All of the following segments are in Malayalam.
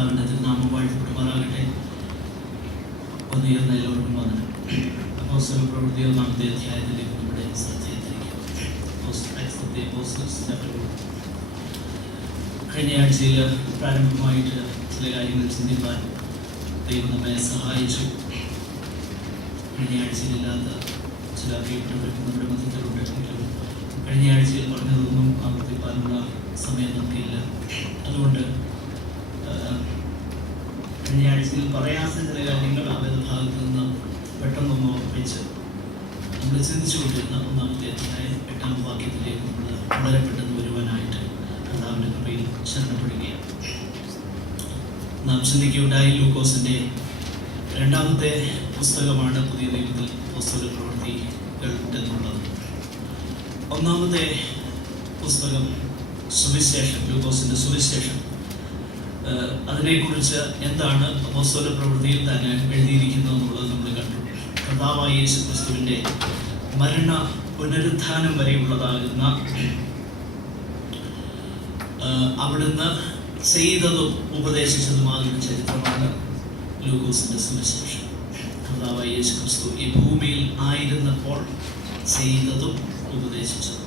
കർത്താവിൻ്റെ നാമം വാഴ്ത്തപ്പെടുമാറാകട്ടെ. വന്നിരുന്ന എല്ലാവർക്കും വന്നു. അപ്പോസ്തല പ്രവൃത്തി 1-ാമത്തെ അധ്യായത്തിലേക്ക് നമ്മുടെ ശ്രദ്ധയെത്തിരിക്കുന്നു. കഴിഞ്ഞ ആഴ്ചയിൽ പ്രാരംഭമായിട്ട് ചില കാര്യങ്ങൾ ചിന്തിക്കാൻ ദൈവം നമ്മെ സഹായിച്ചു. കഴിഞ്ഞ ആഴ്ചയിലില്ലാത്ത ചില പ്രിയപ്പെട്ടവർ നമ്മുടെ മധ്യത്തിലുണ്ടെങ്കിലും കഴിഞ്ഞ ആഴ്ചയിൽ പറഞ്ഞതൊന്നും ആവർത്തിക്കാനുള്ള സമയം നമുക്കില്ല. അതുകൊണ്ട് കഴിഞ്ഞ ആഴ്ചയിൽ പറയാത്ത ചില കാര്യങ്ങൾ ആ വേദഭാഗത്ത് നിന്ന് പെട്ടെന്നൊന്ന് ഓർപ്പിച്ച് നമ്മൾ ചിന്തിച്ചുകൊണ്ടിരുന്ന 1-ാമത്തെ അധ്യായം 8-ാം വാക്യത്തിലേക്ക് നമ്മൾ വളരെ പെട്ടെന്ന് വരുവാനായിട്ട് കർത്താവിൻ്റെ കൃപയിൽ ശരണപ്പെടുകയാണ്. നാം ചിന്തിക്കുകയുണ്ടായി ലൂക്കോസിൻ്റെ 2-ാമത്തെ പുസ്തകമാണ് പുതിയ നിയമത്തിൽ അപ്പോസ്തല പ്രവൃത്തികൾ എന്നുള്ളത്. 1-ാമത്തെ പുസ്തകം സുവിശേഷം, ലൂക്കോസിൻ്റെ സുവിശേഷം, അതിനെക്കുറിച്ച് എന്താണ് അപ്പോസ്തല പ്രവൃത്തിയിൽ തന്നെ എഴുതിയിരിക്കുന്നത് എന്നുള്ളത് നമ്മൾ കണ്ടു. കർത്താവായ യേശു ക്രിസ്തുവിൻ്റെ മരണ പുനരുത്ഥാനം വരെയുള്ളതാകുന്ന അവിടുന്ന് ചെയ്തതും ഉപദേശിച്ചതുമാകുന്ന ചരിത്രമാണ് ലൂക്കോസിൻ്റെ സുവിശേഷം. കർത്താവായ യേശു ക്രിസ്തു ഈ ഭൂമിയിൽ ആയിരുന്നപ്പോൾ ചെയ്തതും ഉപദേശിച്ചതും.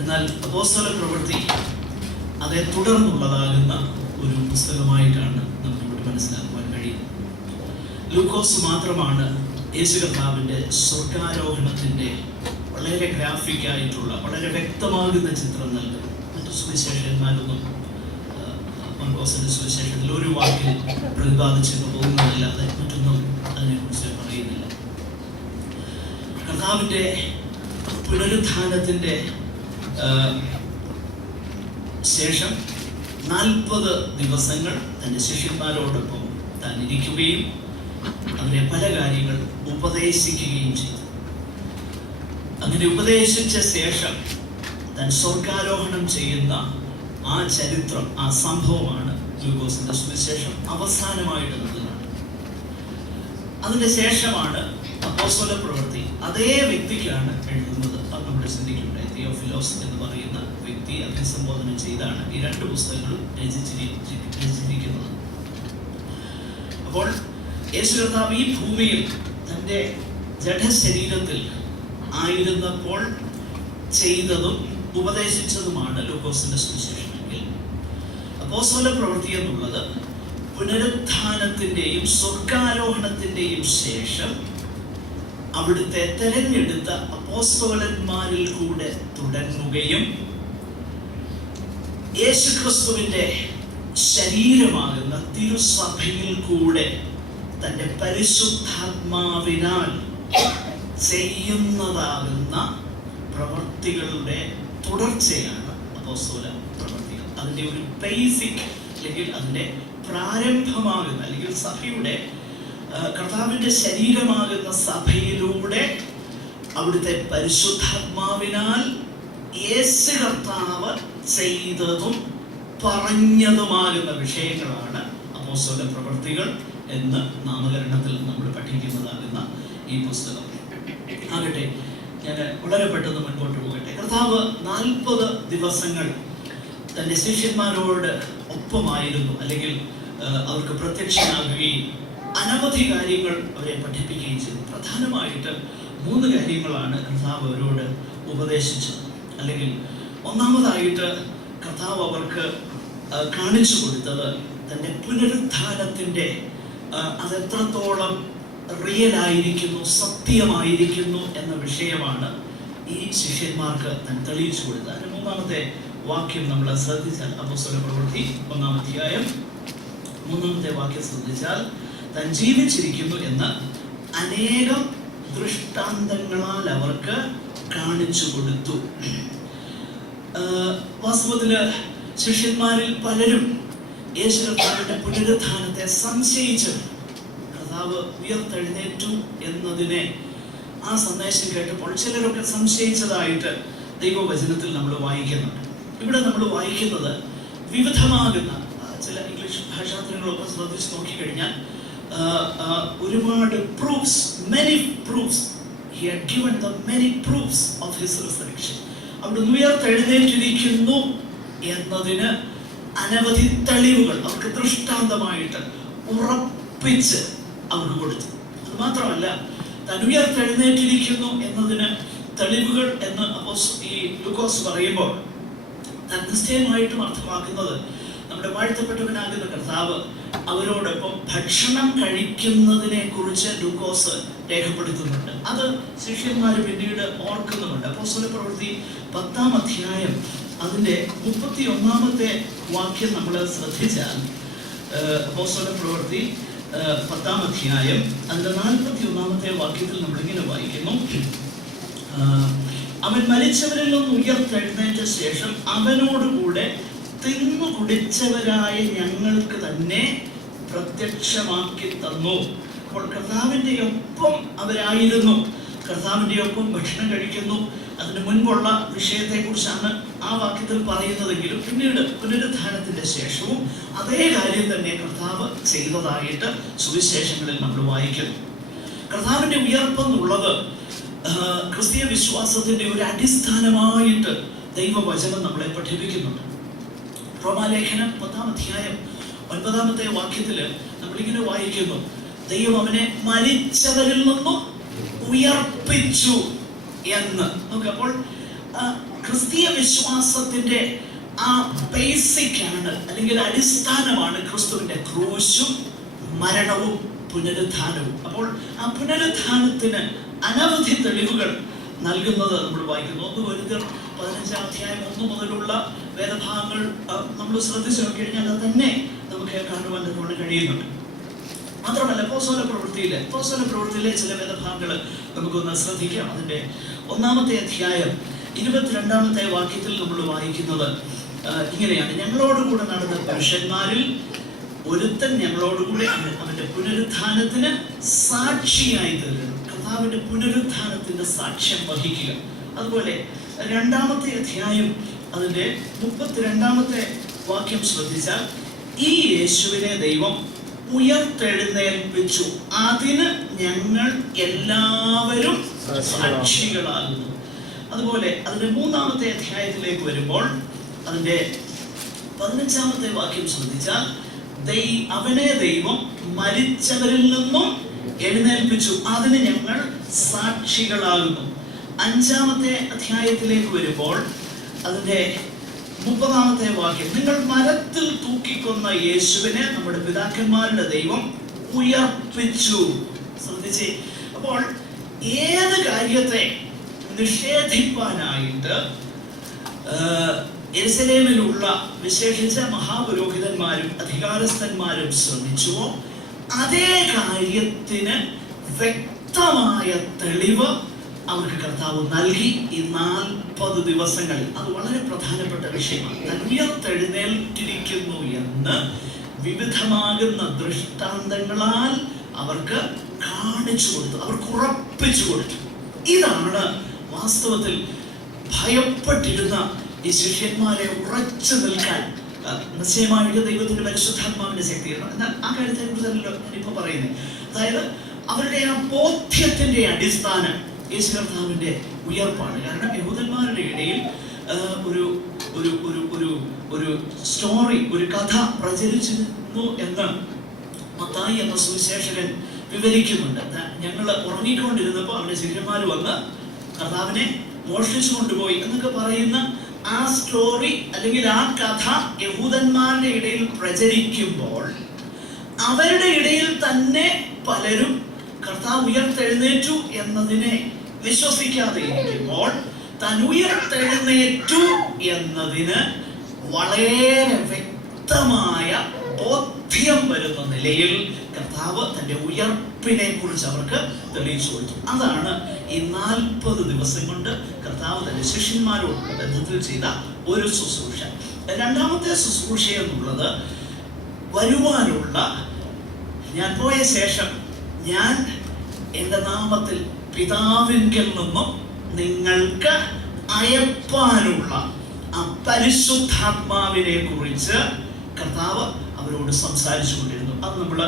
എന്നാൽ അപ്പോസ്തല പ്രവൃത്തി അതേ തുടർന്നുള്ളതാകുന്ന ഒരു പുസ്തകമായിട്ടാണ് നമുക്കിവിടെ മനസ്സിലാക്കുവാൻ കഴിയുന്നത്. ലൂക്കോസ് മാത്രമാണ് യേശു കർത്താവിൻ്റെ സ്വർഗാരോഹണത്തിൻ്റെ വളരെ ഗ്രാഫിക്കായിട്ടുള്ള വളരെ വ്യക്തമാകുന്ന ചിത്രം നൽകുന്നത്. മറ്റു സുവിശേഷന്മാരൊന്നും മർക്കോസിൻ്റെ സുവിശേഷത്തിൽ ഒരു വാക്കിൽ പ്രതിപാദിച്ചു പോകുന്നതല്ലാതെ മറ്റൊന്നും അതിനെക്കുറിച്ച് പറയുന്നില്ല. കർത്താവിൻ്റെ പുനരുത്ഥാനത്തിൻ്റെ ശേഷം 40 ദിവസങ്ങൾ തൻ്റെ ശിഷ്യന്മാരോടൊപ്പം താൻ ഇരിക്കുകയും അവരെ പല കാര്യങ്ങൾ ഉപദേശിക്കുകയും ചെയ്തു. അങ്ങനെ ഉപദേശിച്ച ശേഷം താൻ സ്വർഗാരോഹണം ചെയ്യുന്ന ആ ചരിത്രം, ആ സംഭവമാണ് ലൂക്കോസിന്റെ സുവിശേഷം അവസാനമായിട്ട് നൽകുന്നത്. അതിൻ്റെ ശേഷമാണ് അപ്പോസ്തല പ്രവൃത്തി അതേ വ്യക്തിക്കാണ് എഴുതുന്നത്. അത് നമ്മുടെ ചിന്തിക്കുന്നുണ്ട്. തിയോഫിലോസ് എന്ന് പറയുന്ന വ്യക്തി അഭിസംബോധന ചെയ്താണ് ഈ 2 പുസ്തകങ്ങളും രചിച്ചിരിക്കുന്നത്. അപ്പോൾ യേശു കർത്താവ് ഈ ഭൂമിയിൽ തൻ്റെ ജഡശരീരത്തിൽ ആയിരുന്നപ്പോൾ ചെയ്തതും ഉപദേശിച്ചതുമാണ് ലൂക്കോസിന്റെ സുവിശേഷമെങ്കിൽ അപ്പോസ്തല പ്രവൃത്തി എന്നുള്ളത് പുനരുത്ഥാനത്തിൻ്റെയും സ്വർഗാരോഹണത്തിൻ്റെയും ശേഷം അവിടുത്തെ തെരഞ്ഞെടുത്ത അപ്പോസ്തലന്മാരിൽ കൂടെ തുടങ്ങുകയും യേശുക്രിസ്തുവിൻ്റെ ശരീരമാകുന്ന തിരുസഭയിൽ കൂടെ തൻ്റെ പരിശുദ്ധാത്മാവിനാൽ ചെയ്യുന്നതാകുന്ന പ്രവൃത്തികളുടെ തുടർച്ചയാണ് അപ്പോസ്തല പ്രവൃത്തികൾ. അതിൻ്റെ ഒരു ബേസിക് അല്ലെങ്കിൽ അതിൻ്റെ പ്രാരംഭമാകുന്ന അല്ലെങ്കിൽ സഭയുടെ കർത്താവിൻ്റെ ശരീരമാകുന്ന സഭയിലൂടെ അവിടുത്തെ പരിശുദ്ധാത്മാവിനാൽ യേശു കർത്താവ് ചെയ്തതും പറഞ്ഞതുമാകുന്ന വിഷയങ്ങളാണ് അപ്പോസ്തല പ്രവൃത്തികൾ എന്ന് നാമകരണത്തിൽ നമ്മൾ പഠിക്കുന്നതാകുന്ന ഈ പുസ്തകം. ആകട്ടെ, ഞാൻ വളരെ പെട്ടെന്ന് മുൻപോട്ട് പോകട്ടെ. കർത്താവ് 40 ദിവസങ്ങൾ തൻ്റെ ശിഷ്യന്മാരോട് ഒപ്പമായിരുന്നു, അല്ലെങ്കിൽ അവർക്ക് പ്രത്യക്ഷനാകുകയും അനവധി കാര്യങ്ങൾ അവരെ പഠിപ്പിക്കുകയും ചെയ്തു. പ്രധാനമായിട്ട് 3 കാര്യങ്ങളാണ് കർത്താവ് അവരോട് ഉപദേശിച്ചത്. അല്ലെങ്കിൽ ഒന്നാമതായിട്ട് കർത്താവ് അവർക്ക് കാണിച്ചു കൊടുത്തത് തൻ്റെ പുനരുത്ഥാനത്തിൻ്റെ അതെത്രത്തോളം റിയൽ ആയിരിക്കുന്നു, സത്യമായിരിക്കുന്നു എന്ന വിഷയമാണ് ഈ ശിഷ്യന്മാർക്ക് താൻ തെളിയിച്ചു കൊടുത്തത്. അതിന് 3-ാമത്തെ വാക്യം നമ്മൾ ശ്രദ്ധിച്ചാൽ, അപ്പോസ്തല പ്രവൃത്തി 1-ാം അധ്യായം 3-ാമത്തെ വാക്യം ശ്രദ്ധിച്ചാൽ, താൻ ജീവിച്ചിരിക്കുന്നു എന്ന് അനേകം ദൃഷ്ടാന്തങ്ങളാൽ അവർക്ക് കാണിച്ചു കൊടുത്തു. വാസ്തവത്തില് ശിഷ്യന്മാരിൽ പലരും യേശു കർത്താവിന്റെ പുനരുത്ഥാനത്തെ സംശയിച്ചു. കർത്താവ് ഉയർത്തെഴുന്നേറ്റു എന്നതിനെ ആ സന്ദേശം കേട്ടപ്പോൾ ചിലരൊക്കെ സംശയിച്ചതായിട്ട് ദൈവവചനത്തിൽ നമ്മൾ വായിക്കുന്നുണ്ട്. ഇവിടെ നമ്മൾ വായിക്കുന്നത് വിവിധമാകുന്ന ചില ഇംഗ്ലീഷ് ഭാഷാന്തരങ്ങളൊക്കെ ശ്രദ്ധിച്ച് നോക്കിക്കഴിഞ്ഞാൽ ഒരുപാട് proofs, many proofs. He had given them many proofs of his resurrection. അവിടുന്ന് ഉയർത്തെഴുന്നേറ്റിരിക്കുന്നു എന്നതിന് അനവധി തെളിവുകൾ അവർക്ക് ദൃഷ്ടാന്തമായിട്ട് ഉറപ്പിച്ച് അവർക്ക് കൊടുത്തു. അത് മാത്രമല്ല, താൻ ഉയർത്തെഴുന്നേറ്റിരിക്കുന്നു എന്നതിന് തെളിവുകൾ എന്ന് ഈ ലൂക്കോസ് പറയുമ്പോൾ താൻ നിശ്ചയമായിട്ടും അർത്ഥമാക്കുന്നത് നമ്മുടെ വാഴ്ത്തപ്പെട്ടവനാകുന്ന കർത്താവ് അവരോടൊപ്പം ഭക്ഷണം കഴിക്കുന്നതിനെ കുറിച്ച് ലൂക്കോസ് രേഖപ്പെടുത്തുന്നുണ്ട്. അത് ശിഷ്യന്മാർ പിന്നീട് ഓർക്കുന്നുമുണ്ട്. അപ്പോസ്തലപ്രവൃത്തി 10-ാം അധ്യായം അതിൻ്റെ 31-ാമത്തെ വാക്യം നമ്മൾ ശ്രദ്ധിച്ചാൽ, അപ്പോസ്തലപ്രവൃത്തി 10-ാം അധ്യായം അതിൻ്റെ 41-ാമത്തെ വാക്യത്തിൽ നമ്മളിങ്ങനെ വായിക്കുന്നു: അവൻ മരിച്ചവരിൽ നിന്ന് ഉയർത്തെഴുന്നേറ്റ ശേഷം അവനോടുകൂടെ തിന്നു കുടിച്ചവരായ ഞങ്ങൾക്ക് തന്നെ പ്രത്യക്ഷമാക്കി തന്നു. അപ്പോൾ കർത്താവിൻ്റെ ഒപ്പം അവരായിരുന്നു, കർത്താവിൻ്റെ ഒപ്പം ഭക്ഷണം കഴിക്കുന്നു. അതിന് മുൻപുള്ള വിഷയത്തെക്കുറിച്ചാണ് ആ വാക്യത്തിൽ പറയുന്നതെങ്കിലും പിന്നീട് പുനരുത്ഥാനത്തിൻ്റെ ശേഷവും അതേ കാര്യം തന്നെ കർത്താവ് ചെയ്തതായിട്ട് സുവിശേഷങ്ങളിൽ നമ്മൾ വായിക്കുന്നു. കർത്താവിൻ്റെ ഉയർപ്പെന്നുള്ളത് ക്രിസ്തീയ വിശ്വാസത്തിൻ്റെ ഒരു അടിസ്ഥാനമായിട്ട് ദൈവവചനം നമ്മളെ പഠിപ്പിക്കുന്നുണ്ട്. റോമാലേഖനം 10-ാം അധ്യായം 9-ാമത്തെ വാക്യത്തിൽ നമ്മളിങ്ങനെ വായിക്കുന്നു: ദൈവം അവനെ മരിച്ചവരിൽ നിന്നും ഉയർപ്പിച്ചു എന്ന്. അപ്പോൾ ക്രിസ്തീയ വിശ്വാസത്തിന്റെ ആ ബേസിക് ആണ്, അല്ലെങ്കിൽ അടിസ്ഥാനമാണ് ക്രിസ്തുവിന്റെ ക്രൂശും മരണവും പുനരുത്ഥാനവും. അപ്പോൾ ആ പുനരുത്ഥാനത്തിന് അനവധി തെളിവുകൾ നൽകുന്നത് നമ്മൾ വായിക്കുന്നു. 1 കൊരിന്ത്യർ 15-ാം അധ്യായം 1 മുതലുള്ള വേദഭാഗങ്ങൾ നമ്മൾ ശ്രദ്ധിച്ചു നോക്കിക്കഴിഞ്ഞാൽ അത് തന്നെ നമുക്ക് കാണുവാൻ കഴിയുന്നുണ്ട്. മാത്രമല്ല, അപ്പോസ്തലപ്രവൃത്തിയിലെ ചില വേദഭാഗങ്ങൾ നമുക്കൊന്ന് ശ്രദ്ധിക്കാം. അതിൻ്റെ 1-ാമത്തെ അധ്യായം 22-ാമത്തെ വാക്യത്തിൽ നമ്മൾ വായിക്കുന്നത് ഇങ്ങനെയാണ്: ഞങ്ങളോടുകൂടെ നടന്ന പുരുഷന്മാരിൽ ഒരുത്തൻ ഞങ്ങളോടുകൂടെ അവന്റെ പുനരുത്ഥാനത്തിന് സാക്ഷിയായി തീർന്നു. കർത്താവിന്റെ പുനരുത്ഥാനത്തിന്റെ സാക്ഷ്യം വഹിക്കുക. അതുപോലെ 2-ാമത്തെ അധ്യായം അതിൻ്റെ 32-ാമത്തെ വാക്യം ശ്രദ്ധിച്ചാൽ, ഈ യേശുവിനെ ദൈവം ഉയർത്തെഴുന്നേൽപ്പിച്ചു, അതിന് ഞങ്ങൾ എല്ലാവരും സാക്ഷികളാകുന്നു. അതുപോലെ അതിന്റെ 3-ാമത്തെ അധ്യായത്തിലേക്ക് വരുമ്പോൾ അതിന്റെ 15-ാമത്തെ വാക്യം ശ്രദ്ധിച്ചാൽ, അവനെ ദൈവം മരിച്ചവരിൽ നിന്നും എഴുന്നേൽപ്പിച്ചു, അതിന് ഞങ്ങൾ സാക്ഷികളാകുന്നു. 5-ാമത്തെ അധ്യായത്തിലേക്ക് വരുമ്പോൾ അതിന്റെ 30-ാമത്തെ വാക്യം: നിങ്ങൾ മരത്തിൽ തൂക്കിക്കൊന്ന യേശുവിനെ നമ്മുടെ പിതാക്കന്മാരുടെ ദൈവം ഉയർപ്പിച്ചു. ശ്രദ്ധിച്ചേ. അപ്പോൾ ഏത് കാര്യത്തെ നിഷേധിപ്പാനായിട്ട് യെരുശലേമിലുള്ള വിശേഷിച്ച മഹാപുരോഹിതന്മാരും അധികാരസ്ഥന്മാരും ശ്രമിച്ചുവോ, അതേ കാര്യത്തിന് വ്യക്തമായ തെളിവ് അവർക്ക് കർത്താവ് നൽകി. ഈ 40 ദിവസങ്ങളിൽ അത് വളരെ പ്രധാനപ്പെട്ട വിഷയമാണ്. ഉയർത്തെഴുന്നേൽറ്റിരിക്കുന്നു എന്ന് വിവിധമാകുന്ന ദൃഷ്ടാന്തങ്ങളാൽ അവർക്ക് കാണിച്ചു കൊടുത്തു, അവർക്ക് ഉറപ്പിച്ചു കൊടുത്തു. ഇതാണ് വാസ്തവത്തിൽ ഭയപ്പെട്ടിരുന്ന ഈ ശിഷ്യന്മാരെ ഉറച്ചു നിൽക്കാൻ നിശ്ചയമായിട്ട് ദൈവത്തിന്റെ പരിശുദ്ധാത്മാവിന്റെ ശക്തിയാണ്. എന്നാൽ ആ കാര്യത്തെ കുറിച്ചല്ലോ ഞാനിപ്പോ പറയുന്നത്. അതായത് അവരുടെ ആ ബോധ്യത്തിന്റെ അടിസ്ഥാനം യേശു കർത്താവിന്റെ ഉയർപ്പാണ്. കാരണം യഹൂദന്മാരുടെ ഇടയിൽ ഒരു ഒരു ഒരു ഒരു ഒരു സ്റ്റോറി, ഒരു കഥ പ്രചരിച്ചിരുന്നു എന്ന് മത്തായി എന്ന സുവിശേഷകൻ വിവരിക്കുന്നുണ്ട്. ഞങ്ങൾ ഉറങ്ങിക്കൊണ്ടിരുന്നപ്പോൾ അവരുടെ ശിഷ്യന്മാർ വന്ന് കർത്താവിനെ മോഷ്ടിച്ചു കൊണ്ടുപോയി എന്നൊക്കെ പറയുന്ന ആ സ്റ്റോറി അല്ലെങ്കിൽ ആ കഥ യഹൂദന്മാരുടെ ഇടയിൽ പ്രചരിക്കുമ്പോൾ അവരുടെ ഇടയിൽ തന്നെ പലരും കർത്താവ് ഉയർത്തെഴുന്നേറ്റു എന്നതിനെ വിശ്വസിക്കാതെ ഇരിക്കുമ്പോൾ താൻ ഉയർത്തെഴുന്നേറ്റു എന്നതിന് വളരെ വ്യക്തമായ ബോധ്യം വരുന്ന നിലയിൽ കർത്താവ് തന്റെ ഉയർപ്പിനെ കുറിച്ച് അവർക്ക് തെളിയിച്ചു കൊടുത്തു. അതാണ് ഈ 40 ദിവസം കൊണ്ട് കർത്താവ് തന്റെ ശിഷ്യന്മാരോട് ബന്ധത്തിൽ ചെയ്ത ഒരു ശുശ്രൂഷ. 2-ാമത്തെ ശുശ്രൂഷ എന്നുള്ളത് വരുവാനുള്ള, ഞാൻ പോയ ശേഷം ഞാൻ എൻ്റെ നാമത്തിൽ പിതാവിങ്കൽ നിന്നും നിങ്ങൾക്ക് അയപ്പാനുള്ള ആ പരിശുദ്ധാത്മാവിനെ കുറിച്ച് കർത്താവ് അവരോട് സംസാരിച്ചു കൊണ്ടിരുന്നു. അത് നമ്മൾ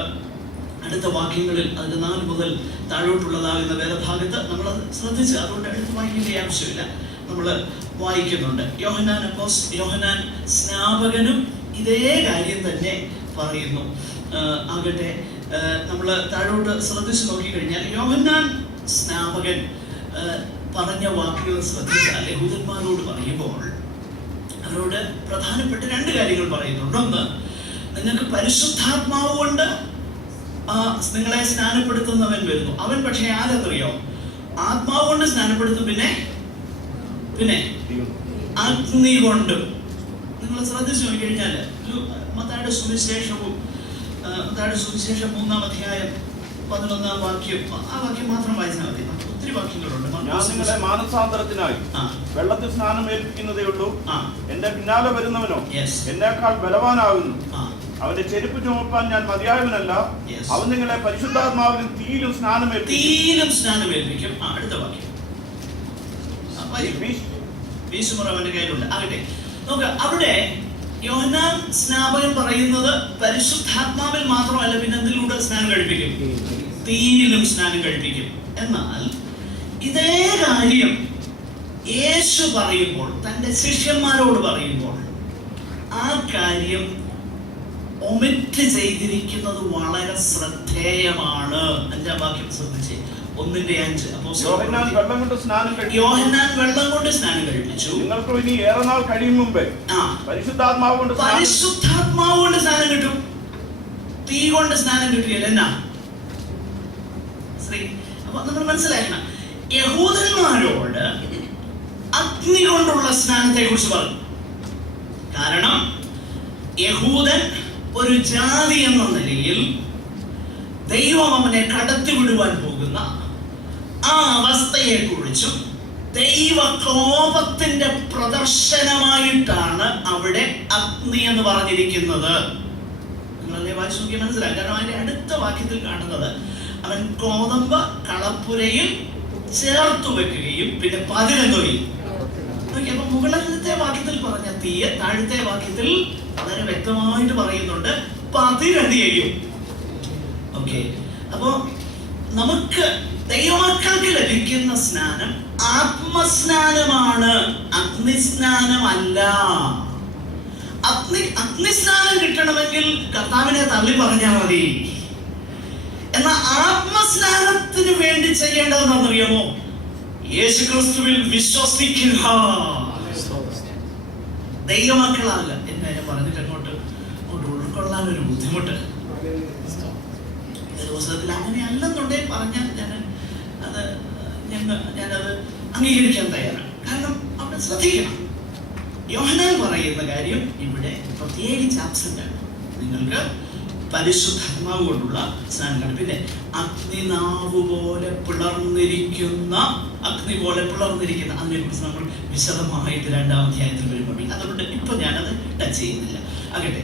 അടുത്ത വാക്യങ്ങളിൽ അതിൻ്റെ 4 മുതൽ താഴോട്ടുള്ളതാകുന്ന വേദഭാഗത്ത് നമ്മൾ ശ്രദ്ധിച്ച്, അതുകൊണ്ട് അടുത്ത് വായിക്കേണ്ട ആവശ്യമില്ല, നമ്മൾ വായിക്കുന്നുണ്ട്. യോഹന്നാൻ സ്നാപകനും ഇതേ കാര്യം തന്നെ പറയുന്നു. ആകട്ടെ, നമ്മൾ താഴോട്ട് ശ്രദ്ധിച്ചു നോക്കിക്കഴിഞ്ഞാൽ യോഹന്നാൻ സ്നാപകൻ പറഞ്ഞ വാക്കുകൾ ശ്രദ്ധിച്ചാൽ യഹൂദന്മാരോട് പറയുമ്പോൾ അവരോട് പ്രധാനപ്പെട്ട രണ്ട് കാര്യങ്ങൾ പറയുന്നുണ്ട്. ഒന്ന്, നിങ്ങൾക്ക് പരിശുദ്ധാത്മാവ് കൊണ്ട് നിങ്ങളെ സ്നാനപ്പെടുത്തുന്നവൻ വരുന്നു. അവൻ പക്ഷേ ആരെന്നറിയോ? ആത്മാവ് കൊണ്ട് സ്നാനപ്പെടുത്തും, പിന്നെ അഗ്നി കൊണ്ട്. നിങ്ങൾ ശ്രദ്ധിച്ചു നോക്കിക്കഴിഞ്ഞാൽ മത്തായിയുടെ സുവിശേഷവും മത്തായിയുടെ സുവിശേഷം 3-ാം അധ്യായം 11-ാം വാക്യം, ആ വാക്യം മാത്രം വായിച്ചാൽ മതി. ഒത്തിരി വാക്യങ്ങളുണ്ട്. ഞാൻ നിങ്ങളെ മാനസാന്തരത്തിനായി വെള്ളത്തിൽ സ്നാനം ഏൽപ്പിക്കുന്നതേ ഉള്ളൂ. എന്റെ പിന്നാലെ വരുന്നവനോ എന്നേക്കാൾ ബലവാനാകുന്നു. അവന്റെ ചെരുപ്പ് ചുമപ്പാൻ ഞാൻ മതിയായവനല്ല. അവൻ നിങ്ങളെ പരിശുദ്ധാത്മാവിലും തീയിലും സ്നാനം ഏൽപ്പിക്കും. അടുത്ത വാക്യം അവന്റെ കയ്യിലുണ്ട്. ആകട്ടെ, നോക്കുക, അവിടെ യോഹന്നാൻ സ്നാപകൻ പറയുന്നത് പരിശുദ്ധാത്മാവിൽ മാത്രമല്ല, പിന്നെ എന്തിലൂടെ സ്നാനം കഴിപ്പിക്കും? തീയിലും സ്നാനം കഴിപ്പിക്കും. എന്നാൽ ഇതേ കാര്യം യേശു പറയുമ്പോൾ, തന്റെ ശിഷ്യന്മാരോട് പറയുമ്പോൾ, ആ കാര്യം ഒമിറ്റ് ചെയ്തിരിക്കുന്നത് വളരെ ശ്രദ്ധേയമാണ്. 5-ാം വാക്യം ശ്രദ്ധിച്ചേ, 1:5. യോഹന്നാൻ വെള്ളം കൊണ്ട് സ്നാനം കഴിപ്പിച്ചു. നിങ്ങൾക്ക് ഇനി ഏറെ നാൾ കഴിയും മുമ്പേ പരിശുദ്ധാത്മാവ് കൊണ്ട് സ്നാനം കിട്ടും. തീ കൊണ്ട് സ്നാനം കിട്ടുകയല്ല. എന്നാ അപ്പൊ നമ്മൾ മനസ്സിലാക്കണം, യഹൂദന്മാരോട് അഗ്നി കൊണ്ടുള്ള സ്നാനത്തെ കുറിച്ച് പറഞ്ഞു. കാരണം യഹൂദൻ ഒരു ജാതി എന്ന നിലയിൽ ദൈവം അവനെ കടത്തിവിടുവാൻ പോകുന്ന ആ അവസ്ഥയെ കുറിച്ചും ദൈവകോപത്തിന്റെ പ്രദർശനമായിട്ടാണ് അവിടെ അഗ്നി എന്ന് പറഞ്ഞിരിക്കുന്നത്. നിങ്ങളല്ലേ വായിച്ചു നോക്കി മനസ്സിലായി. കാരണം അതിന്റെ അടുത്ത വാക്യത്തിൽ കാണുന്നത് അവൻ കോതമ്പ് കളപ്പുരയിൽ ചേർത്തു വെക്കുകയും പിന്നെ പതിനെന്തൊയും. അപ്പൊ മുകളിലത്തെ വാക്യത്തിൽ പറഞ്ഞ തീയ താഴത്തെ വാക്യത്തിൽ വളരെ വ്യക്തമായിട്ട് പറയുന്നുണ്ട് പതിരതിയെയും. ഓക്കെ, അപ്പോ നമുക്ക് ദൈവമക്കൾക്ക് ലഭിക്കുന്ന സ്നാനം ആത്മസ്നാനമാണ്, അഗ്നിസ്നാനമല്ല. അഗ്നിസ്നാനം കിട്ടണമെങ്കിൽ കർത്താവിനെ തള്ളി പറഞ്ഞാൽ മതി. എന്നാൽ ആത്മസ്നാനത്തിന് വേണ്ടി ചെയ്യേണ്ടതെന്നറിയാമോ? യേശുക്രിസ്തുവിൽ വിശ്വസിക്കുക. ദൈവമക്കളാകുക. എന്നെ പറഞ്ഞിട്ട് അങ്ങോട്ട് ഉൾക്കൊള്ളാനൊരു ബുദ്ധിമുട്ട്. പുസ്തകത്തിൽ അങ്ങനെ അല്ലെന്നുണ്ടെങ്കിൽ പറഞ്ഞാൽ ഞാനത് അംഗീകരിക്കാൻ തയ്യാറാണ്. കാരണം അവിടെ ശ്രദ്ധിക്കണം, യോഹന്നാൻ പറയുന്ന കാര്യം ഇവിടെ പ്രത്യേകിച്ച് ആബ്സെന്റ് ആണ്. നിങ്ങൾക്ക് പരിശുദ്ധാത്മാവ് കൊണ്ടുള്ള സ്നാനം. പിന്നെ അഗ്നി പോലെ പിളർന്നിരിക്കുന്ന അതിനെക്കുറിച്ച് നമ്മൾ വിശദമായിട്ട് 2-ാം അധ്യായത്തിൽ വരുമ്പോൾ, അതുകൊണ്ട് ഇപ്പൊ ഞാനത് ടച്ച് ചെയ്യുന്നില്ല. ആകട്ടെ,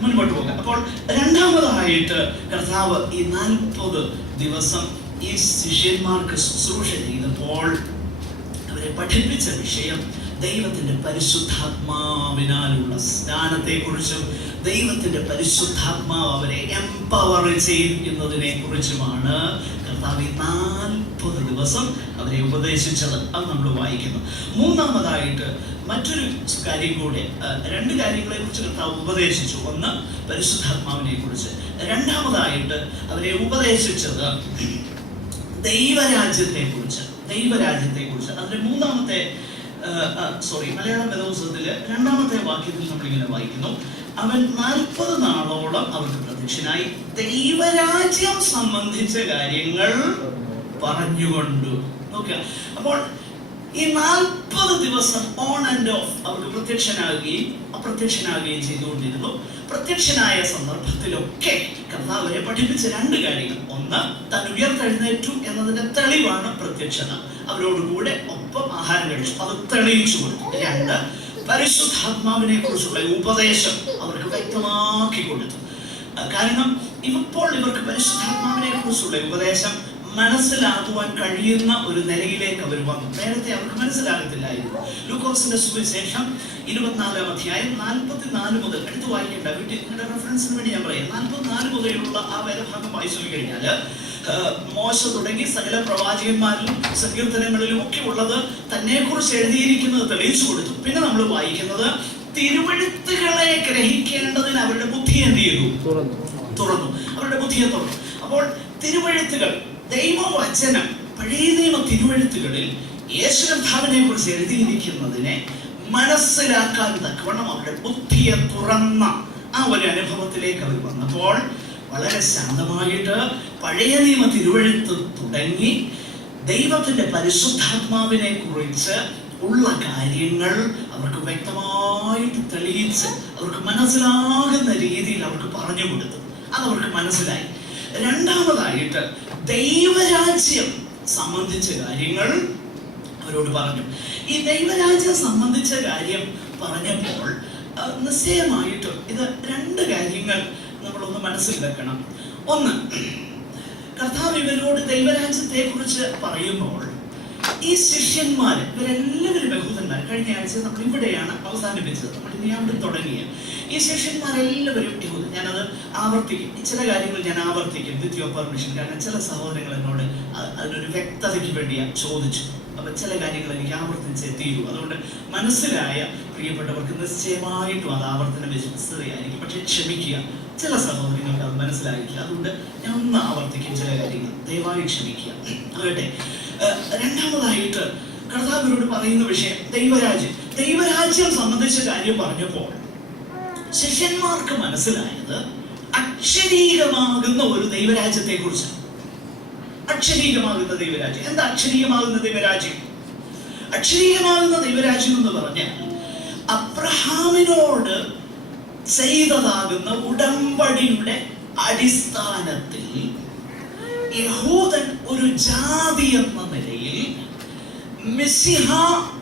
മുൻപോട്ട് പോകാം. അപ്പോൾ രണ്ടാമതായിട്ട് കർത്താവ് ഈ 40 ദിവസം ഈ ശിഷ്യന്മാർക്ക് ശുശ്രൂഷ ചെയ്തപ്പോൾ അവരെ പഠിപ്പിച്ച വിഷയം ദൈവത്തിന്റെ പരിശുദ്ധാത്മാവിനാലുള്ള സ്നാനത്തെ കുറിച്ചും ദൈവത്തിന്റെ പരിശുദ്ധാത്മാവ് അവരെ എംപവർ ചെയ്യുന്നതിനെ കുറിച്ചുമാണ് കർത്താവ് 40 ദിവസം അവരെ ഉപദേശിച്ചത്. അത് നമ്മൾ വായിക്കുന്നു. മൂന്നാമതായിട്ട് മറ്റൊരു കാര്യം കൂടെ, 2 കാര്യങ്ങളെ കുറിച്ച് കർത്താവ് ഉപദേശിച്ചു. ഒന്ന് പരിശുദ്ധാത്മാവിനെ കുറിച്ച്, രണ്ടാമതായിട്ട് അവരെ ഉപദേശിച്ചത് ദൈവരാജ്യത്തെ കുറിച്ച്. അതിന്റെ മൂന്നാമത്തെ മലയാളം വേദപുസ്തകത്തില് 2-ാമത്തെ വാക്യത്തിൽ നമ്മളിങ്ങനെ വായിക്കുന്നു, അവൻ 40 നാളോളം അവർക്ക് പ്രത്യക്ഷനായി ദൈവരാജ്യം സംബന്ധിച്ച കാര്യങ്ങൾ പറഞ്ഞുകൊണ്ടു. നോക്കുക, അപ്പോൾ ഈ 40 ദിവസം ഓൺ ആൻഡ് ഓഫ് അവർക്ക് പ്രത്യക്ഷനാകുകയും അപ്രത്യക്ഷനാകുകയും ചെയ്തുകൊണ്ടിരുന്നു. പ്രത്യക്ഷനായ സന്ദർഭത്തിലൊക്കെ കർത്താവരെ പഠിപ്പിച്ച 2 കാര്യങ്ങൾ. ഒന്ന്, താൻ ഉയർത്തെഴുന്നേറ്റു എന്നതിന്റെ തെളിവാണ് പ്രത്യക്ഷത. അവരോടുകൂടെ ഒപ്പം ആഹാരം കഴിച്ചു, അത് തെളിയിച്ചു കൊടുത്തു. 2, പരിശുദ്ധാത്മാവിനെ കുറിച്ചുള്ള ഉപദേശം അവർക്ക് വ്യക്തമാക്കി കൊടുത്തു. കാരണം ഇപ്പോൾ ഇവർക്ക് പരിശുദ്ധാത്മാവിനെ കുറിച്ചുള്ള ഉപദേശം മനസ്സിലാക്കുവാൻ കഴിയുന്ന ഒരു നിലയിലേക്ക് അവർ വന്നു. നേരത്തെ അവർക്ക് മനസ്സിലാകത്തില്ലായിരുന്നു. ലൂക്കോസിന്റെ സുവിശേഷം 24-ാം അധ്യായം 44 മുതൽ എടുത്ത് വായിക്കേണ്ട, നിങ്ങളുടെ റെഫറൻസിന് വേണ്ടി ഞാൻ പറയാം. 44 മുതലുള്ള ആ വേദഭാഗം വായിച്ചു കഴിഞ്ഞാൽ മോശ തുടങ്ങി സകല പ്രവാചകന്മാരിലും സങ്കീർത്തനങ്ങളിലും ഒക്കെ ഉള്ളത് തന്നെ കുറിച്ച് എഴുതിയിരിക്കുന്നത് തെളിയിച്ചു കൊടുത്തു. പിന്നെ നമ്മൾ വായിക്കുന്നത് തിരുവെഴുത്തുകളെ ഗ്രഹിക്കേണ്ടതിന് അവരുടെ ബുദ്ധി എന്ത് ചെയ്തു? തുറന്നു. അവരുടെ ബുദ്ധിയെ തുറന്നു. അപ്പോൾ തിരുവെഴുത്തുകൾ, ദൈവവചനം, പഴയ നിയമ തിരുവെഴുത്തുകളിൽ യേശു കർത്താവിനെ കുറിച്ച് എഴുതിയിരിക്കുന്നതിനെ മനസ്സിലാക്കാൻ തക്കവണ്ണം അവരുടെ ബുദ്ധിയെ തുറന്ന ആ ഒരു അനുഭവത്തിലേക്ക് അവർ വന്നപ്പോൾ വളരെ ശാന്തമായിട്ട് പഴയ നിയമ തിരുവെഴുത്ത് തുടങ്ങി ദൈവത്തിന്റെ പരിശുദ്ധാത്മാവിനെ കുറിച്ച് ഉള്ള കാര്യങ്ങൾ അവർക്ക് വ്യക്തമായിട്ട് തെളിയിച്ച് അവർക്ക് മനസ്സിലാകുന്ന രീതിയിൽ അവർക്ക് പറഞ്ഞു കൊടുത്തു. അതവർക്ക് മനസ്സിലായി. രണ്ടാമതായിട്ട് ദൈവരാജ്യം സംബന്ധിച്ച കാര്യങ്ങൾ അവരോട് പറഞ്ഞു. ഈ ദൈവരാജ്യം സംബന്ധിച്ച കാര്യം പറഞ്ഞപ്പോൾ നിശ്ചയമായിട്ട് ഇത് രണ്ട് കാര്യങ്ങൾ നമ്മളൊന്ന് മനസ്സിൽ വെക്കണം. ഒന്ന്, കർത്താവ് ഇവരോട് ദൈവരാജ്യത്തെ കുറിച്ച് പറയുമ്പോൾ ഈ ശിഷ്യന്മാർ, ഇവരെല്ലാവരും യഹൂദന്മാർ. കഴിഞ്ഞ ആഴ്ച നമ്മൾ ഇവിടെയാണ് അവസാനിപ്പിച്ചത്. നമ്മൾ ഇനി അവിടെ തുടങ്ങിയ ഈ ശിഷ്യന്മാരെല്ലാവരും യഹൂദൻ. ഞാനത് ആവർത്തിക്കും, ചില കാര്യങ്ങൾ ഞാൻ ആവർത്തിക്കും വിത്ത് യുവർ പെർമിഷൻ. കാരണം ചില സഹോദരങ്ങൾ എന്നോട് അതിനൊരു വ്യക്തതയ്ക്ക് വേണ്ടി ചോദിച്ചു. അപ്പൊ ചില കാര്യങ്ങൾ എനിക്ക് ആവർത്തിച്ച് എത്തിയിരുന്നു. അതുകൊണ്ട് മനസ്സിലായ പ്രിയപ്പെട്ടവർക്ക് നിശ്ചയമായിട്ടും അത് ആവർത്തന വിശ്വസ്തതയായിരിക്കും. പക്ഷെ ക്ഷമിക്കുക, ചില സഹോദരങ്ങൾക്ക് അത് മനസ്സിലായിട്ടില്ല. അതുകൊണ്ട് ഞാൻ ഒന്ന് ആവർത്തിക്കും ചില കാര്യങ്ങൾ, ദയവായി ക്ഷമിക്കുക. ആകട്ടെ, രണ്ടാമതായിട്ട് കർത്താവിനോട് പറയുന്ന വിഷയം ദൈവരാജ്യം സംബന്ധിച്ച കാര്യം പറഞ്ഞപ്പോൾ ശിഷ്യന്മാർക്ക് മനസ്സിലായത് അക്ഷരീകമാകുന്ന ഒരു ദൈവരാജ്യത്തെ കുറിച്ചാണ്. അക്ഷരീകമാകുന്ന ദൈവരാജ്യം. എന്താ അക്ഷരീകമാകുന്ന ദൈവരാജ്യം? അക്ഷരീകമാകുന്ന ദൈവരാജ്യം എന്ന് പറഞ്ഞാൽ അബ്രഹാമിനോട് ചെയ്തതാകുന്ന ഉടമ്പടിയുടെ അടിസ്ഥാനത്തിൽ യഹൂദൻ ഒരു ജാതി എന്ന നിലയിൽ മെസ്സിഹ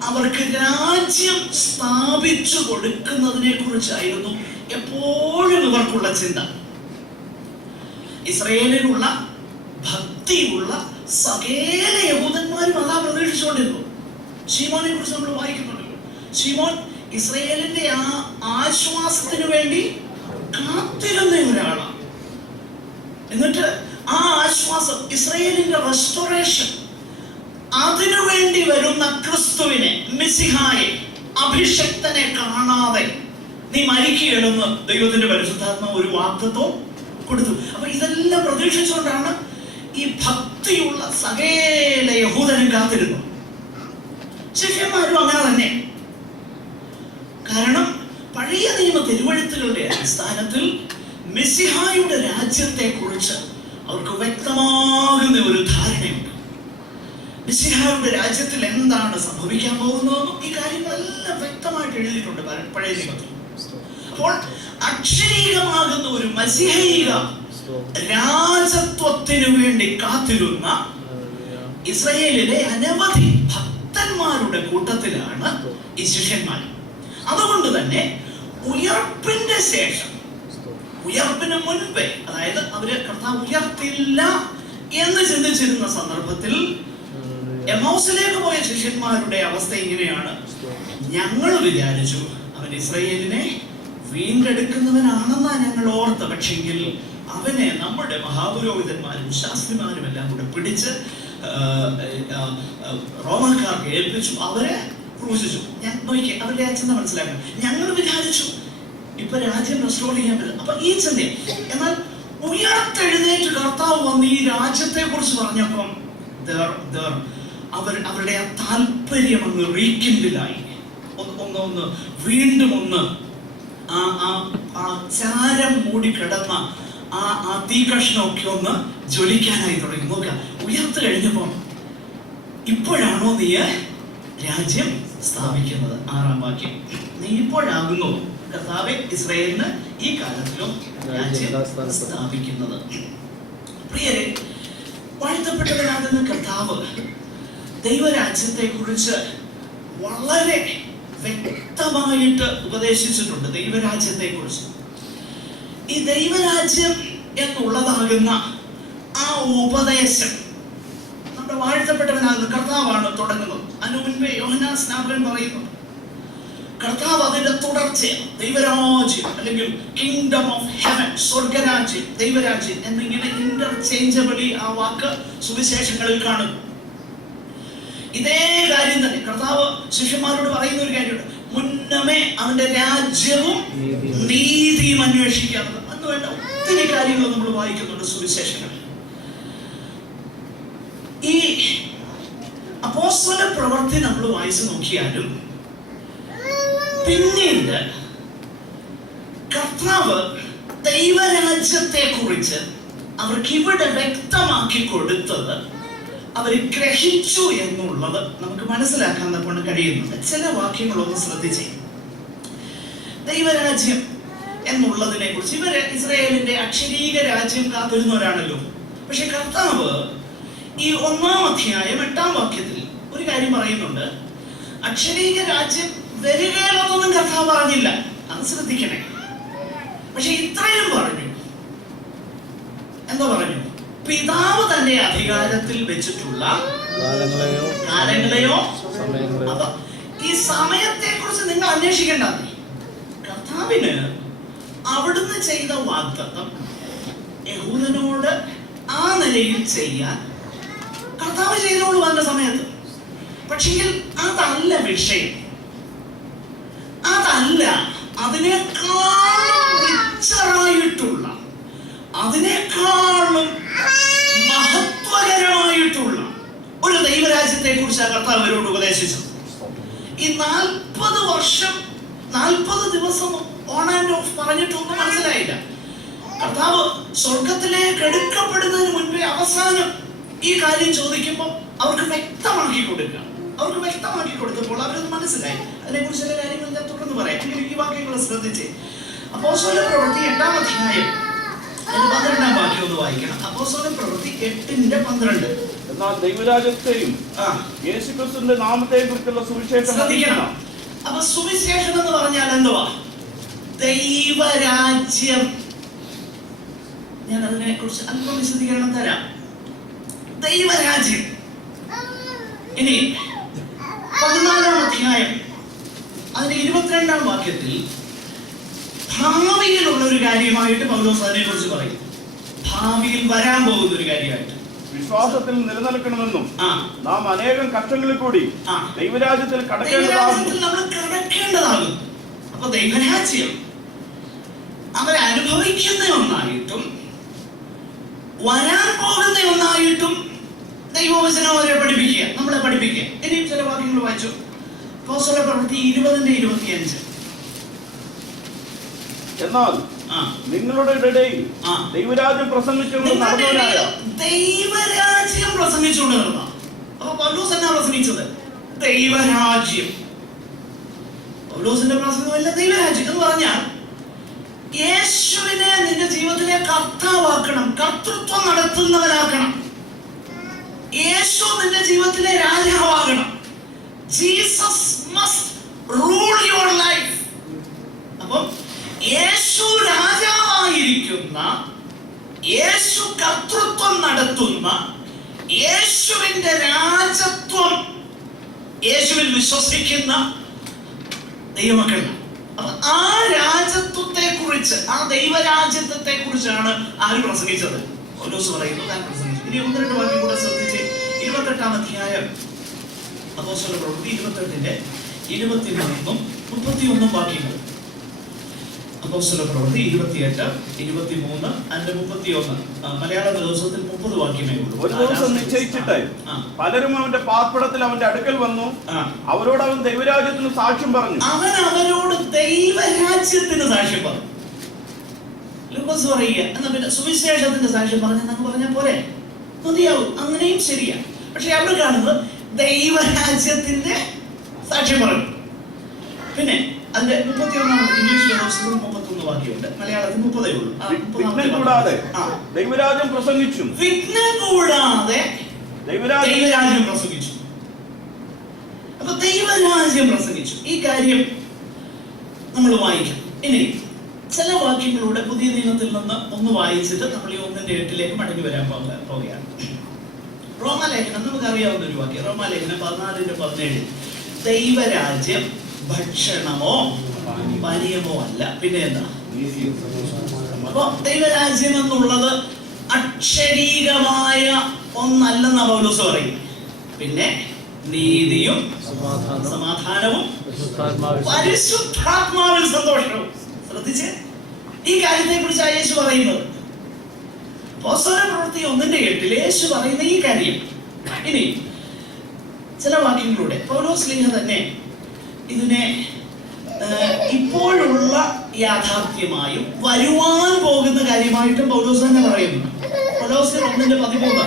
അവർക്ക് രാജ്യം സ്ഥാപിച്ചു കൊടുക്കുന്നതിനെ കുറിച്ചായിരുന്നു എപ്പോഴും ഇവർക്കുള്ള ചിന്ത. ഇസ്രായേലിലുള്ള ഭക്തിയുള്ള സകല യഹൂദന്മാരും അതാ പ്രതീക്ഷിച്ചുകൊണ്ടിരുന്നു. ശീമോനെ കുറിച്ച് നമ്മൾ വായിക്കുന്നുണ്ടല്ലോ. ശീമോൻ ഇസ്രായേലിന്റെ ആ ആശ്വാസത്തിന് വേണ്ടി കാത്തിരുന്ന ഒരാളാണ്. എന്നിട്ട് ആ ആശ്വാസം, ഇസ്രായേലിന്റെ റെസ്റ്റോറേഷൻ, അതിനുവേണ്ടി വരുന്ന ക്രിസ്തുവിനെ, മെസ്സിഹായെ, അഭിഷക്തനെ കാണാതെ നീ മരിക്കുകയില്ലെന്ന് ദൈവത്തിന്റെ പരിശുദ്ധാത്മാവ് ഒരു വാഗ്ദത്തം കൊടുത്തു. അപ്പൊ ഇതെല്ലാം പ്രതീക്ഷിച്ചുകൊണ്ടാണ് ഈ ഭക്തിയുള്ള സകല യഹൂദനും കാത്തിരുന്നു. ശിഷ്യന്മാരും അങ്ങനെ തന്നെ. കാരണം പഴയ നിയമ തിരുവെഴുത്തുകളുടെ അടിസ്ഥാനത്തിൽ മെസ്സിഹായുടെ രാജ്യത്തെ കുറിച്ച് അവർക്ക് വ്യക്തമാകുന്ന ഒരു ധാരണയുണ്ട്. മെസ്സിഹായുടെ രാജ്യത്തിൽ എന്താണ് സംഭവിക്കാൻ പോകുന്നതെന്നും ഈ കാര്യങ്ങളെല്ലാം വ്യക്തമായിട്ട് എഴുതിയിട്ടുണ്ട് പഴയ നിയമത്തിൽ. അപ്പോൾ അക്ഷരീകമാകുന്ന ഒരു മസിഹൈക രാജത്വത്തിനു വേണ്ടി കാത്തിരുന്ന ഇസ്രായേലിലെ അനവധി ഭക്തന്മാരുടെ കൂട്ടത്തിലാണ് ഈ ശിഷ്യന്മാർ. അതുകൊണ്ട് തന്നെ ഉയർപ്പിന്റെ ശേഷം, ഉയർപ്പിന് മുൻപേ, അതായത് അവര് കർത്താവ് ഉയർത്തില്ല എന്ന് ചിന്തിച്ചിരുന്ന സന്ദർഭത്തിൽ എമൗസിലേക്ക് പോയ ശിഷ്യന്മാരുടെ അവസ്ഥ ഇങ്ങനെയാണ്. ഞങ്ങൾ വിചാരിച്ചു അവൻ ഇസ്രായേലിനെ വീണ്ടെടുക്കുന്നവനാണെന്നാ ഞങ്ങൾ ഓർത്ത. പക്ഷെങ്കിൽ അവനെ നമ്മുടെ മഹാപുരോഹിതന്മാരും ശാസ്ത്രിമാരും എല്ലാം കൂടെ പിടിച്ച് റോമാക്കാർക്ക് ഏൽപ്പിച്ചു, അവരെ ക്രൂശിച്ചു. ഞാൻ നോക്കി അവരുടെ ആ ചിന്ത മനസ്സിലാക്കണം. ഞങ്ങൾ വിചാരിച്ചു ഇപ്പൊ രാജ്യം റെസ്റ്റോർ ചെയ്യാൻ പറ്റും. അപ്പൊ ഈ ചിന്ത. എന്നാൽ ഉയർത്തെഴുന്നേറ്റ് കർത്താവ് വന്ന് ഈ രാജ്യത്തെ കുറിച്ച് പറഞ്ഞപ്പം അവരുടെ ആ താല്പര്യം അങ്ങ് റീകിൻഡിലായി. ഒന്ന് വീണ്ടും ഒന്ന് ആ ചാരം മൂടി കിടന്ന ആ തീകഷ്ണമൊക്കെ ഒന്ന് ജ്വലിക്കാനായി തുടങ്ങി. നോക്കുക, ഉയർത്ത് കഴിഞ്ഞപ്പോ ഇപ്പോഴാണോ നീ രാജ്യം സ്ഥാപിക്കുന്നത്? 6-ാം വാക്യം. നീ ഇപ്പോഴാകുന്നു കർത്താവേ ഇസ്രായേലിന് ഈ കാലത്തിലും രാജ്യം സ്ഥാപിക്കുന്നത്. പ്രിയരെ, വാഴ്ത്തപ്പെട്ടവരാകുന്ന കർത്താവ് ദൈവരാജ്യത്തെ കുറിച്ച് വളരെ വ്യക്തമായിട്ട് ഉപദേശിച്ചിട്ടുണ്ട്. ദൈവരാജ്യത്തെ കുറിച്ച്, ഈ ദൈവരാജ്യം എന്നുള്ളതാകുന്ന ആ ഉപദേശം നമ്മുടെ വാഴ്ത്തപ്പെട്ടവനാകുന്ന കർത്താവാണ് തുടങ്ങുന്നത്. അതിനു മുൻപേ യോഹന്നാൻ സ്നാപകൻ പറയുന്നു കർത്താവ് അതിന്റെ തുടർച്ചയാണ്. ദൈവരാജ്യം അല്ലെങ്കിൽ കിങ്ഡം ഓഫ് ഹെവൻ, സ്വർഗരാജ്യം, ദൈവരാജ്യം എന്നിങ്ങനെ ഇന്റർചേഞ്ചബിളി ആ വാക്ക് സുവിശേഷങ്ങളിൽ കാണുന്നു. ഇതേ കാര്യം തന്നെ കർത്താവ് ശിഷ്യന്മാരോട് പറയുന്ന ഒരു കാര്യമുണ്ട്. മുന്നമേ അവന്റെ രാജ്യവും നീതിയും അന്വേഷിക്കാറുണ്ട്. അന്ന് വേണ്ട ഒത്തിരി കാര്യങ്ങൾ നമ്മൾ വായിക്കുന്നുണ്ട് സുവിശേഷങ്ങളിൽ. ഈ അപ്പോസ്തല പ്രവൃത്തി നമ്മൾ വായിച്ചു നോക്കിയാലും പിന്നീട് കർത്താവ് ദൈവരാജ്യത്തെ കുറിച്ച് അവർക്ക് ഇവിടെ വ്യക്തമാക്കി കൊടുത്തത് അവർ ഗ്രഹിച്ചു എന്നുള്ളത് നമുക്ക് മനസ്സിലാക്കാൻ കൊണ്ട് കഴിയുന്നുണ്ട്. ചില വാക്യങ്ങളൊന്ന് ശ്രദ്ധിച്ചേ. ദൈവരാജ്യം എന്നുള്ളതിനെ കുറിച്ച് ഇവര് ഇസ്രായേലിന്റെ അക്ഷരീക രാജ്യം കാത്തിരുന്നവരാണല്ലോ. പക്ഷെ കർത്താവ് ഈ 1-ാം അധ്യായം 8-ാം വാക്യത്തിൽ ഒരു കാര്യം പറയുന്നുണ്ട്. അക്ഷരീക രാജ്യം വരികയിലൊന്നും കർത്താവ് പറഞ്ഞില്ല, അത് ശ്രദ്ധിക്കണേ. പക്ഷെ ഇത്രയും പറഞ്ഞു. എന്താ പറഞ്ഞു? പിതാവ് തന്റെ അധികാരത്തിൽ വെച്ചിട്ടുള്ള കാലങ്ങളെയോ. അപ്പൊ ഈ സമയത്തെ കുറിച്ച് നിങ്ങൾ അന്വേഷിക്കേണ്ട. കർത്താവിന് അവിടുന്ന് ചെയ്ത വാഗ്ദത്തം യഹൂദനോട് ആ നിലയിൽ ചെയ്യാൻ കർത്താവ് ചെയ്തോളൂ വന്ന സമയത്ത്. പക്ഷെങ്കിൽ അതല്ല വിഷയം, അതല്ല. അതിനേക്കാളും റിച്ചറായിട്ടുള്ള, അതിനേക്കാളും മഹത്വകരമായിട്ടുള്ള ഒരു ദൈവരാജ്യത്തെ കുറിച്ചാണ് കർത്താവ് അവരോട് ഉപദേശിച്ചത്. ഈ 40 വർഷം 40 ദിവസം ഓൺ ആൻഡ് ഓഫ് പറഞ്ഞിട്ടൊന്നും മനസ്സിലായില്ല. കർത്താവ് സ്വർഗത്തിലേക്ക് എടുക്കപ്പെടുന്നതിന് മുൻപേ അവസാനം ഈ കാര്യം ചോദിക്കുമ്പോൾ അവർക്ക് വ്യക്തമാക്കി കൊടുക്കുക. അവർക്ക് വ്യക്തമാക്കി കൊടുത്തപ്പോൾ അവരൊന്ന് മനസ്സിലായി. അതിനെക്കുറിച്ച് ചില കാര്യങ്ങൾ ഞാൻ തുടർന്ന് പറയാം. ഈ വാക്യങ്ങൾ ശ്രദ്ധിച്ച് അപ്പോസ്തല പ്രവൃത്തി 8-ാം അധ്യായം 12-ാം വാക്യം ഒന്ന് വായിക്കണം. അപ്പോസ്തല പ്രവൃത്തി 8:12. എന്നാൽ ദൈവരാജ്യത്തെയും യേശുക്രിസ്തുവിന്റെ നാമത്തെയും കുറിച്ചുള്ള സുവിശേഷം ശ്രദ്ധിക്കണം. അപ്പൊ സുവിശേഷം എന്ന് പറഞ്ഞാൽ എന്തുവാ? ദൈവരാജ്യം. ഞാൻ അതിനെ കുറിച്ച് അല്പം വിശദീകരണം തരാം. ദൈവരാജ്യം. ഇനി 14-ാം അധ്യായം അതിന്റെ 22-ാം വാക്യത്തിൽ ഭാവിയിലുള്ള ഒരു കാര്യമായിട്ട് പൗലോസ് അതിനെ കുറിച്ച് പറയും. ഭാവിയിൽ വരാൻ പോകുന്ന ഒരു കാര്യമായിട്ട്. വിശ്വാസത്തിൽ നിലനിൽക്കണമെന്നും നാം അനേകം കഷ്ടങ്ങളിൽ കൂടി ദൈവരാജ്യത്തിൽ നമ്മൾ കടക്കേണ്ടതാകും. അപ്പൊ ദൈവരാജ്യം അവരനുഭവിക്കുന്ന ഒന്നായിട്ടും വരാൻ പോകുന്ന ഒന്നായിട്ടും ദൈവവചനം അവരെ പഠിപ്പിക്കുക, നമ്മളെ പഠിപ്പിക്കുക. ഇനിയും ചില വാക്യങ്ങൾ വായിച്ചു. അപ്പോസ്തല പ്രവൃത്തി 20:25. എന്നാൽ നിങ്ങളുടെ ഇടയിൽ ദൈവരാജ്യം പ്രസംഗിച്ചുകൊണ്ട് നടന്നവനായ ദൈവരാജ്യം പ്രസംഗിച്ചുകൊണ്ട് നടന്ന. അപ്പൊ പൗലോസ് എന്നാ പ്രസംഗിച്ചത്? ദൈവരാജ്യം. പൗലോസിന്റെ പ്രസംഗമല്ല ദൈവരാജ്യം എന്ന് പറഞ്ഞാൽ യേശുവിനെ നിന്റെ ജീവിതത്തിലെ കർത്താവാക്കണം, കർത്തൃത്വം നടത്തുന്നവനാക്കണം. യേശു നിന്റെ ജീവിതത്തിലെ രാജാവാകണം. Jesus must rule your life. അപ്പം യേശു രാജാവായിരിക്കുന്ന, യേശു കർത്തൃത്വം നടത്തുന്ന, യേശുവിന്റെ രാജത്വം യേശുവിൽ വിശ്വസിക്കുന്ന ദൈവമക്കളാണ്. അപ്പൊ ആ രാജത്വത്തെ കുറിച്ച്, ആ ദൈവരാജ്യത്വത്തെ കുറിച്ചാണ് ആര് പ്രസംഗിച്ചത്? പൗലോസ് പറയുന്നു താൻ പ്രസംഗിച്ചു. ഇനി 1-2 വാക്യം കൂടെ ശ്രദ്ധിച്ച് 28-ാം അധ്യായം അപ്പോസ്തല പ്രവൃത്തി 28-ന്റെ 21-ഉം 31 വാക്യങ്ങൾ. അപ്പോസ്തല പ്രവൃത്തി 28, 23 and 31. മലയാള ദിവസത്തിൽ 30 വാക്യമേ ഉള്ളൂ. ഒരു ദിവസം നിശ്ചയിച്ചിട്ട് പലരും അവന്റെ പാർപ്പിടത്തിൽ അവന്റെ അടുക്കൽ വന്നു. അവരോട് അവൻ ദൈവരാജ്യത്തിന് സാക്ഷ്യം പറഞ്ഞു. അവൻ അവരോട് ദൈവരാജ്യത്തിന് സാക്ഷ്യം പറഞ്ഞു. ലൂക്കോസ് പറയുക എന്നാ പിന്നെ സുവിശേഷത്തിന്റെ സാക്ഷ്യം പറഞ്ഞെന്നൊക്കെ പറഞ്ഞാൽ പോരെ, മതിയാവും. അങ്ങനെയും ശരിയാണ്. പക്ഷെ അവിടെ കാണുന്നത് ദൈവരാജ്യത്തിന്റെ സാക്ഷ്യം പറഞ്ഞു. പിന്നെ അതിന്റെ 31 ഇംഗ്ലീഷ് വേദപുസ്തകത്തിൽ 31 വാക്യമുണ്ട്, മലയാളത്തിൽ 30 ഉള്ളൂ. കൂടാതെ ദൈവരാജ്യം പ്രസംഗിച്ചു. വിഘ്നം കൂടാതെ ദൈവരാജ്യം പ്രസംഗിച്ചു. അപ്പൊ ദൈവരാജ്യം പ്രസംഗിച്ചു. ഈ കാര്യം നമ്മൾ വായിക്കാം. ഇനി ചില വാക്യങ്ങളുടെ പുതിയ നിയമത്തിൽ നിന്ന് ഒന്ന് വായിച്ചിട്ട് നമ്മൾ ഈ 1:8 മടങ്ങി വരാൻ പോവുകയാണ്. റോമാലേഖനം നമുക്കറിയാവുന്ന ഒരു വാക്യം. റോമാലേഖനം 14:17. ദൈവരാജ്യം ഭക്ഷണമോ പാനീയമോ അല്ല, പിന്നെ എന്താ? അപ്പൊ ദൈവരാജ്യം എന്നുള്ളത് അക്ഷരീകമായ ഒന്നല്ലെന്ന പൗലോസ് പറയും. പിന്നെ നീതിയും സമാധാനവും പരിശുദ്ധാത്മാവിൽ സന്തോഷവും. ശ്രദ്ധിച്ച്, ഈ കാര്യത്തെ കുറിച്ചാണ് യേശു പറയുന്നത്. അപ്പോസ്തലപ്രവൃത്തി 1:8 യേശു പറയുന്ന ഈ കാര്യം. ഇനി ചില വാക്യങ്ങളുടെ പൗലോസ് ശ്ലീഹ തന്നെ ഇതിനെ ഇപ്പോഴുള്ള യാഥാർത്ഥ്യമായും വരുവാൻ പോകുന്ന കാര്യമായിട്ടും പൗലോസ് തന്നെ പറയുന്നു. പൗലോസ് 1:13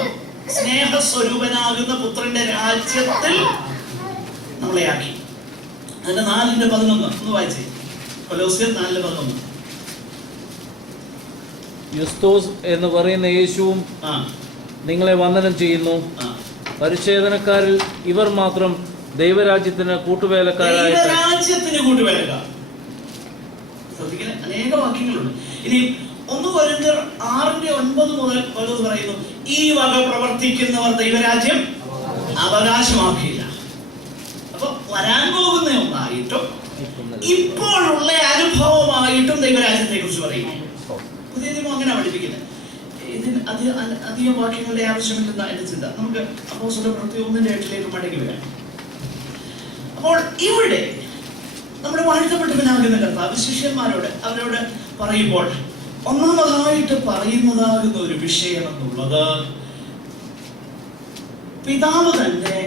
സ്നേഹസ്വരൂപനാകുന്ന പുത്രന്റെ രാജ്യത്തിൽ നമ്മളെ ആക്കി. അതിന്റെ 4:11 ഒന്ന് വായിച്ചേ. കൊലോസ്യർ 4:11. യുസ്തോസ് എന്ന് പറയുന്ന യേശുവും നിങ്ങളെ വന്ദനം ചെയ്യുന്നു. പരിച്ഛേദനക്കാരിൽ ഇവർ മാത്രം ദൈവരാജ്യത്തിന് കൂട്ടുവേലക്കാരായ. ശ്രദ്ധിക്കണേ, അനേക വാക്യങ്ങളുണ്ട്. ഇനി 1 കൊരിന്ത്യർ 6:9 മുതൽ പൗലോസ് പറയുന്നു, ഈ വക പ്രവർത്തിക്കുന്നവർ ദൈവരാജ്യം അവകാശമാക്കിയില്ല. അപ്പൊ വരാൻ പോകുന്ന ഒന്നായിട്ടും ഇപ്പോഴുള്ള അനുഭവമായിട്ടും ദൈവരാജ്യത്തെ കുറിച്ച് പറയുന്നു. പുതിയ നിയമം അങ്ങനെ പഠിപ്പിക്കുന്നത്. ഇതിന് അധികം വാക്യങ്ങളുടെ ആവശ്യമില്ലെന്ന എന്റെ ചിന്ത. നമുക്ക് അപ്പോസ്തലപ്രവൃത്തി 1:8 മടങ്ങി വരാം. അപ്പോൾ ഇവിടെ നമ്മുടെ വാഴ്ത്തപ്പെട്ടവനാകുന്ന കർത്താവ് ശിഷ്യന്മാരോട് അവരോട് പറയുമ്പോൾ ഒന്നാമതായിട്ട് പറയുന്നതാകുന്ന ഒരു വിഷയം എന്നുള്ളത്, പിതാവ് തന്നെ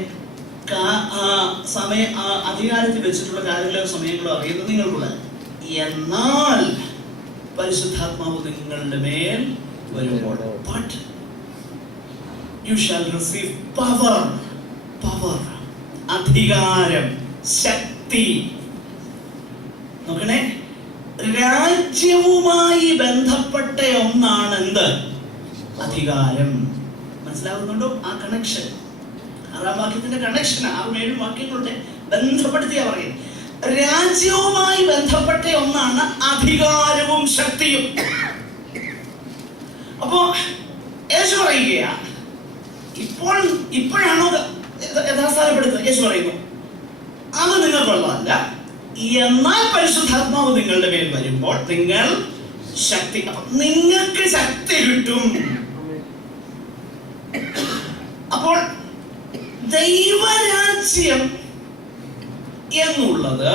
അധികാരത്തിൽ വെച്ചിട്ടുള്ള കാര്യങ്ങളോ സമയങ്ങളോ അറിയുന്നത് നിങ്ങൾക്കുള്ള, എന്നാൽ പരിശുദ്ധാത്മാവ് നിങ്ങളുടെ മേൽ വരുമ്പോൾ but you shall receive power, അധികാരം, ശക്തി. നോക്കണേ, രാജ്യവുമായി ബന്ധപ്പെട്ട ഒന്നാണ് എന്ത്? അധികാരം. മനസ്സിലാകുന്നുണ്ടോ ആ കണക്ഷൻ? 6-ാം വാക്യത്തിന്റെ കണക്ഷൻ 6-7 വാക്യങ്ങളുടെ ബന്ധപ്പെടുത്തിയാ പറയുന്നത്. രാജ്യവുമായി ബന്ധപ്പെട്ട ഒന്നാണ് അധികാരവും ശക്തിയും. അപ്പോ യേശു പറയുകയാ, ഇപ്പോഴാണോ യഥാസ്ഥാനപ്പെടുത്തുന്നത്? യേശു പറയുന്നു, അത് നിങ്ങൾക്കുള്ളതല്ല, എന്നാൽ പരിശുദ്ധാത്മാവ് നിങ്ങളുടെ മേൽ വരുമ്പോൾ നിങ്ങൾ ശക്തി. അപ്പൊ നിങ്ങൾക്ക് ശക്തി കിട്ടും. അപ്പോൾ ദൈവരാജ്യം എന്നുള്ളത്